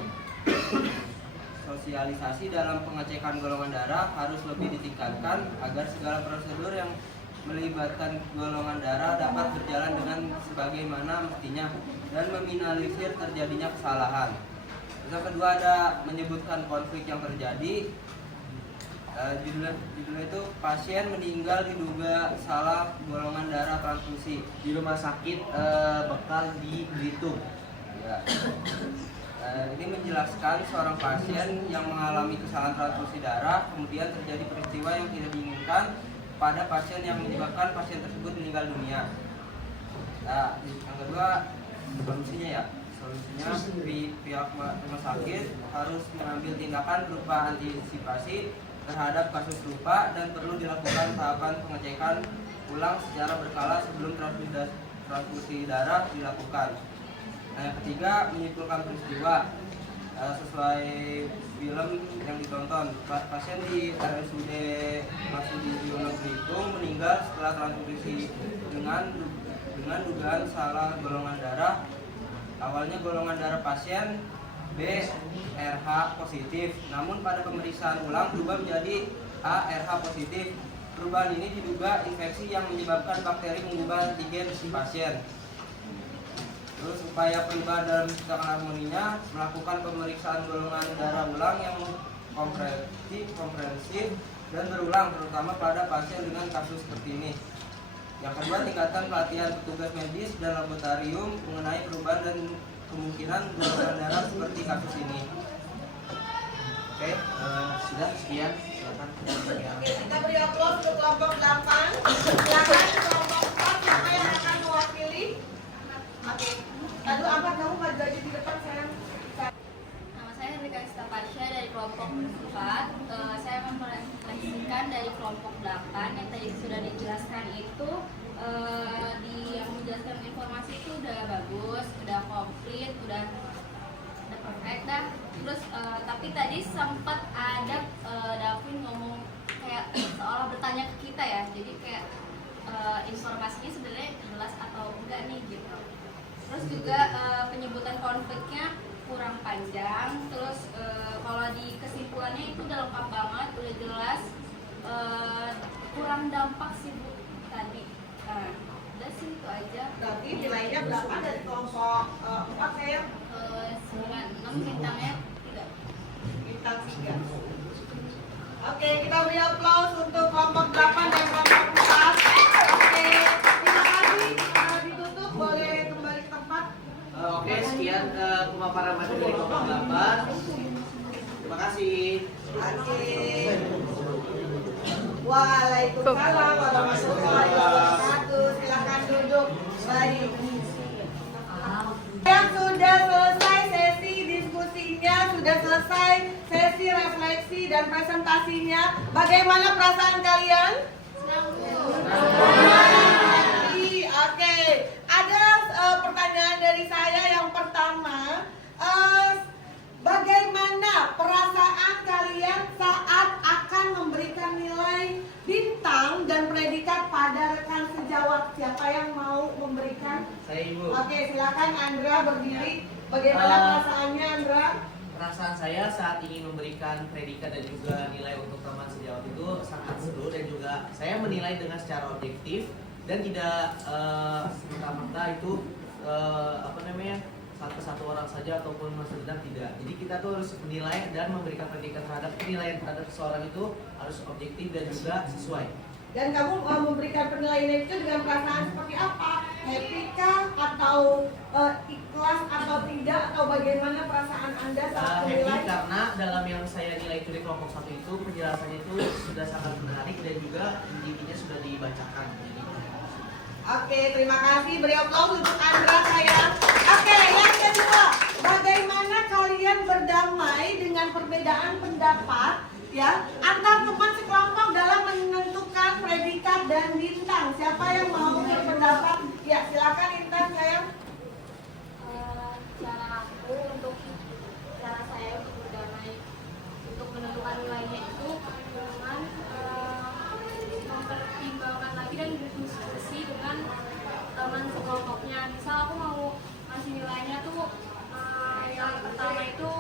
Sosialisasi dalam pengecekan golongan darah harus lebih ditingkatkan agar segala prosedur yang melibatkan golongan darah dapat berjalan dengan sebagaimana mestinya dan meminimalisir terjadinya kesalahan. Yang kedua ada menyebutkan konflik yang terjadi. Judulnya itu pasien meninggal diduga salah golongan darah transfusi di rumah sakit Bekal di Belitung. Ya. Ini menjelaskan seorang pasien yang mengalami kesalahan transfusi darah, kemudian terjadi peristiwa yang tidak diinginkan pada pasien yang menyebabkan pasien tersebut meninggal dunia. Nah, yang kedua solusinya pihak rumah sakit harus mengambil tindakan berupa antisipasi terhadap kasus serupa dan perlu dilakukan tahapan pengecekan ulang secara berkala sebelum transfusi darah dilakukan. Nah, yang ketiga menyimpulkan peristiwa sesuai film yang ditonton. Pasien di RSUD Masudi Yono Belitung meninggal setelah transfusi dengan dugaan salah golongan darah. Awalnya golongan darah pasien B RH positif, namun pada pemeriksaan ulang berubah menjadi A RH positif. Perubahan ini diduga infeksi yang menyebabkan bakteri mengubah antigen si pasien. Terus upaya perubahan dalam menciptakan harmoninya, melakukan pemeriksaan golongan darah ulang yang komprehensif dan berulang, terutama pada pasien dengan kasus seperti ini. Yang kedua, tingkatkan pelatihan petugas medis dan laboratorium mengenai perubahan dan kemungkinan golongan darah seperti kasus ini. Oke, sudah sekian. Silakan. Kita beri aplaus untuk kelompok 8. Silakan kelompok 4 siapa yang akan mewakili? Oke. Lalu angkat kamu maju aja di depan sayang. Nama saya Rika Istafarsya dari kelompok 4. Saya akan merefleksikan dari kelompok 8 udah bagus, udah komplit, udah perfect dah. Terus tapi tadi sempat ada Davin ngomong kayak seolah bertanya ke kita ya, jadi kayak informasinya sebenarnya jelas atau enggak nih gitu. Terus juga penyebutan konfliknya kurang panjang. Terus kalau di kesimpulannya itu udah lengkap banget, udah jelas. Kurang dampak sih Bu tadi. Nah, udah sih itu aja. Berarti nilainya berapa dari kelompok 4 saya? 96, bintangnya 3. Bintang 3. Oke, kita beri aplaus untuk kelompok 8 dan kelompok 4. Oke, terima kasih. Ditutup, boleh kembali ke tempat. Oke, sekian pemaparan materi dari kelompok 8. Terima kasih. Oke. Waalaikumsalam warahmatullahi wabarakatuh. Silakan duduk. Baik. Yang sudah selesai sesi diskusinya, sudah selesai sesi refleksi dan presentasinya. Bagaimana perasaan kalian? Oke. Ada pertanyaan dari saya yang pertama. Bagaimana perasaan kalian saat akan memberikan nilai bintang dan predikat pada rekan sejawat? Siapa yang mau memberikan? Saya Ibu. Oke, silakan Andra berdiri. Bagaimana perasaannya Andra? Perasaan saya saat ingin memberikan predikat dan juga nilai untuk teman sejawat itu sangat seru, dan juga saya menilai dengan secara objektif dan tidak serta-merta itu satu orang saja ataupun sedang, tidak. Jadi kita tuh harus menilai dan memberikan predikat terhadap penilaian terhadap seseorang itu harus objektif dan juga sesuai. Dan kamu memberikan penilaian itu dengan perasaan seperti apa? Happy kah? Atau ikhlas atau tidak? Atau bagaimana perasaan Anda saat menilai? Happy karena dalam yang saya nilai itu di kelompok 1 itu penjelasannya itu sudah sangat menarik dan juga intinya sudah dibacakan. Oke, terima kasih. Beri aplaus untuk Andra sayang. Oke, yang kedua, bagaimana kalian berdamai dengan perbedaan pendapat ya antar teman sekelompok dalam menentukan predikat dan bintang? Siapa yang mau berpendapat? Ya, silakan Intan sayang. Cara saya untuk berdamai untuk menentukan nilainya itu dengan mempertimbangkan lagi dan berdiskusi dengan teman sekelompoknya. Misal aku mau ngasih nilainya tuh yang pertama itu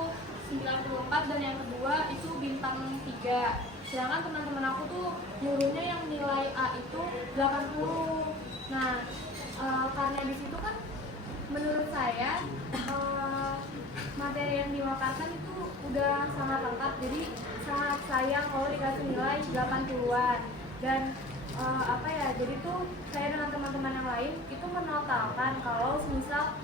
94 dan yang kedua itu bintang 3. Sedangkan teman-teman aku tuh nyuruhnya yang nilai A itu 80. Nah, karena di situ kan menurut saya materi yang dimaparkan itu udah sangat lengkap, jadi sangat sayang kalau dikasih nilai 80-an. Dan jadi tuh saya dengan teman-teman yang lain itu menotalkan kalau misal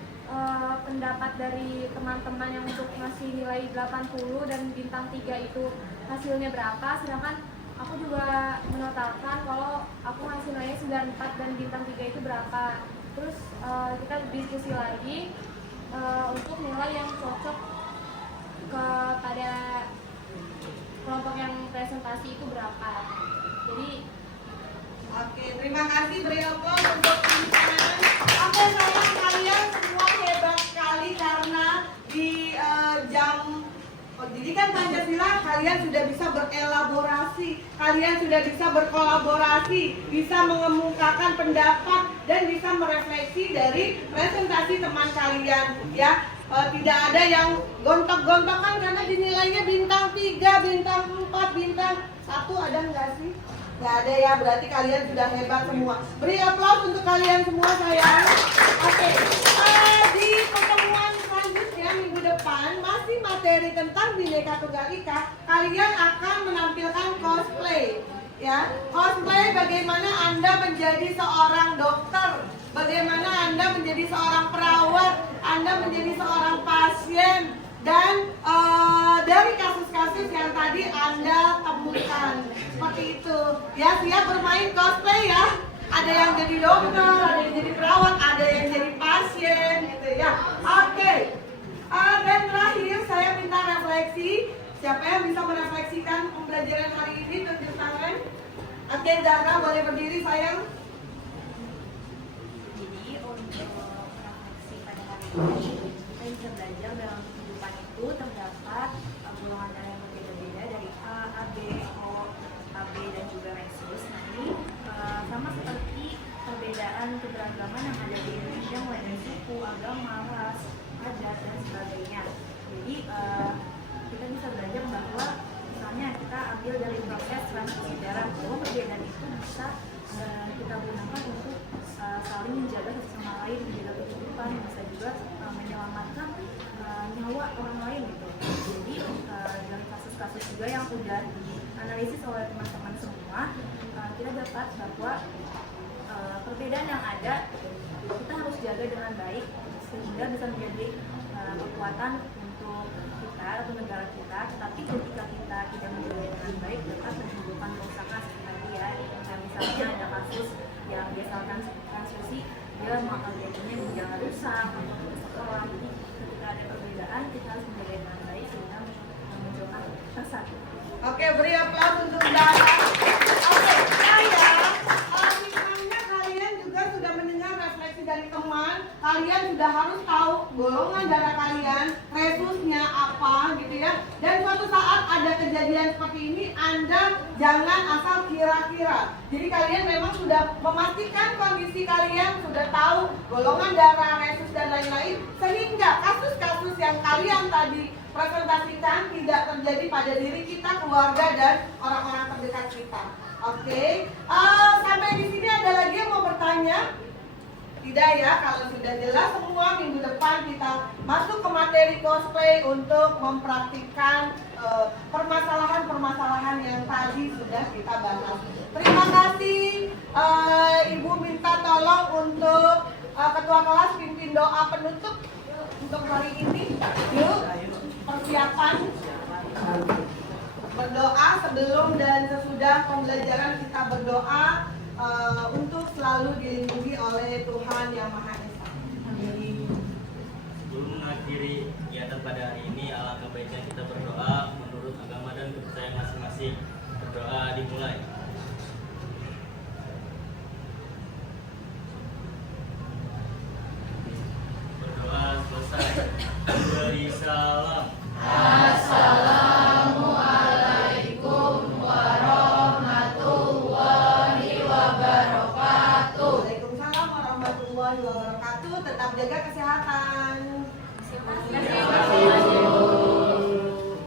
pendapat dari teman-teman yang untuk ngasih nilai 80 dan bintang 3 itu hasilnya berapa, sedangkan aku juga menotalkan kalau aku ngasih nilainya 94 dan bintang 3 itu berapa. Terus kita diskusi lagi untuk nilai yang cocok kepada kelompok yang presentasi itu berapa. Jadi oke, terima kasih. Beri aplaus untuk Intan. Oke sayang, kalian semua hebat sekali karena di jam pendidikan Pancasila kalian sudah bisa berelaborasi, kalian sudah bisa berkolaborasi, bisa mengemukakan pendapat dan bisa merefleksi dari presentasi teman kalian ya. Tidak ada yang gontok-gontokan karena dinilainya bintang 3, bintang 4, bintang 1, ada nggak sih? Nggak ada ya, berarti kalian sudah hebat semua. Beri aplaus untuk kalian semua sayang. Oke, di pertemuan selanjutnya minggu depan masih materi tentang Bhinneka Tunggal Ika. Kalian akan menampilkan cosplay, ya. Cosplay bagaimana Anda menjadi seorang dokter, bagaimana Anda menjadi seorang perawat, Anda menjadi seorang pasien, dan dari kasus-kasus yang tadi Anda temukan. Seperti itu ya, siap bermain cosplay ya. Ada yang jadi dokter, ada yang jadi perawat, ada yang jadi pasien gitu ya. Oke. Dan terakhir saya minta refleksi. Siapa yang bisa merefleksikan pembelajaran hari ini? Tunjuk tangan. Oke, Zahra boleh berdiri sayang. Jadi untuk Kita bisa belajar dalam kehidupan itu terdapat golongan darah yang berbeda-beda dari A, AB, O, AB dan juga rhesus. Nah ini sama seperti perbedaan keberagaman yang ada di Indonesia mulai dari suku, agama, ras, adat dan sebagainya. Jadi kita bisa belajar bahwa misalnya kita ambil dari proses transfusi darah, bahwa perbedaan itu bisa kita gunakan untuk saling menjaga satu sama lain, menjaga kehidupan, bisa juga menyelamatkan nyawa orang lain gitu. Jadi dalam kasus-kasus juga yang sudah dianalisis oleh teman-teman semua, kita dapat bahwa perbedaan yang ada kita harus jaga dengan baik sehingga bisa menjadi kekuatan untuk kita atau negara kita. Tetapi ketika kita tidak menjaga dengan baik dapat menimbulkan kerusakan seperti tadi ya. Misalnya ada kasus yang biasakan transfusi dia jadinya menjaga rusak atau sekolah. Jadi ketika ada perbedaan kita harus menjaga dengan baik sehingga memunculkan persatu. Oke, beri aplaus untuk Dara. Oke, misalnya kalian juga sudah mendengar refleksi dari teman, kalian sudah harus tahu golongan darah kalian, rhesusnya apa gitu ya. Dan suatu saat ada kejadian seperti ini, Anda jangan asal kira-kira. Jadi kalian memang sudah memastikan kondisi kalian, sudah tahu golongan darah, rhesus dan lain-lain, sehingga kasus-kasus yang kalian tadi presentasikan tidak terjadi pada diri kita, keluarga dan orang-orang terdekat kita. Oke, sampai di sini ada lagi yang mau bertanya? Tidak ya, kalau sudah jelas semua, minggu depan kita masuk ke materi cosplay untuk mempraktikkan permasalahan-permasalahan yang tadi sudah kita bahas. Terima kasih, Ibu minta tolong untuk Ketua kelas pimpin doa penutup untuk hari ini. Yuk, persiapan berdoa sebelum dan sesudah pembelajaran. Kita berdoa untuk selalu dilindungi oleh Tuhan Yang Maha Esa. Sebelum mengakhiri kegiatan pada hari ini, alangkah baiknya kita berdoa menurut agama dan kepercayaan masing-masing. Berdoa dimulai. Berdoa selesai. Beri salam. Assalamualaikum warahmatullahi wabarakatuh. Waalaikumsalam warahmatullahi wabarakatuh. Tetap jaga kesehatan.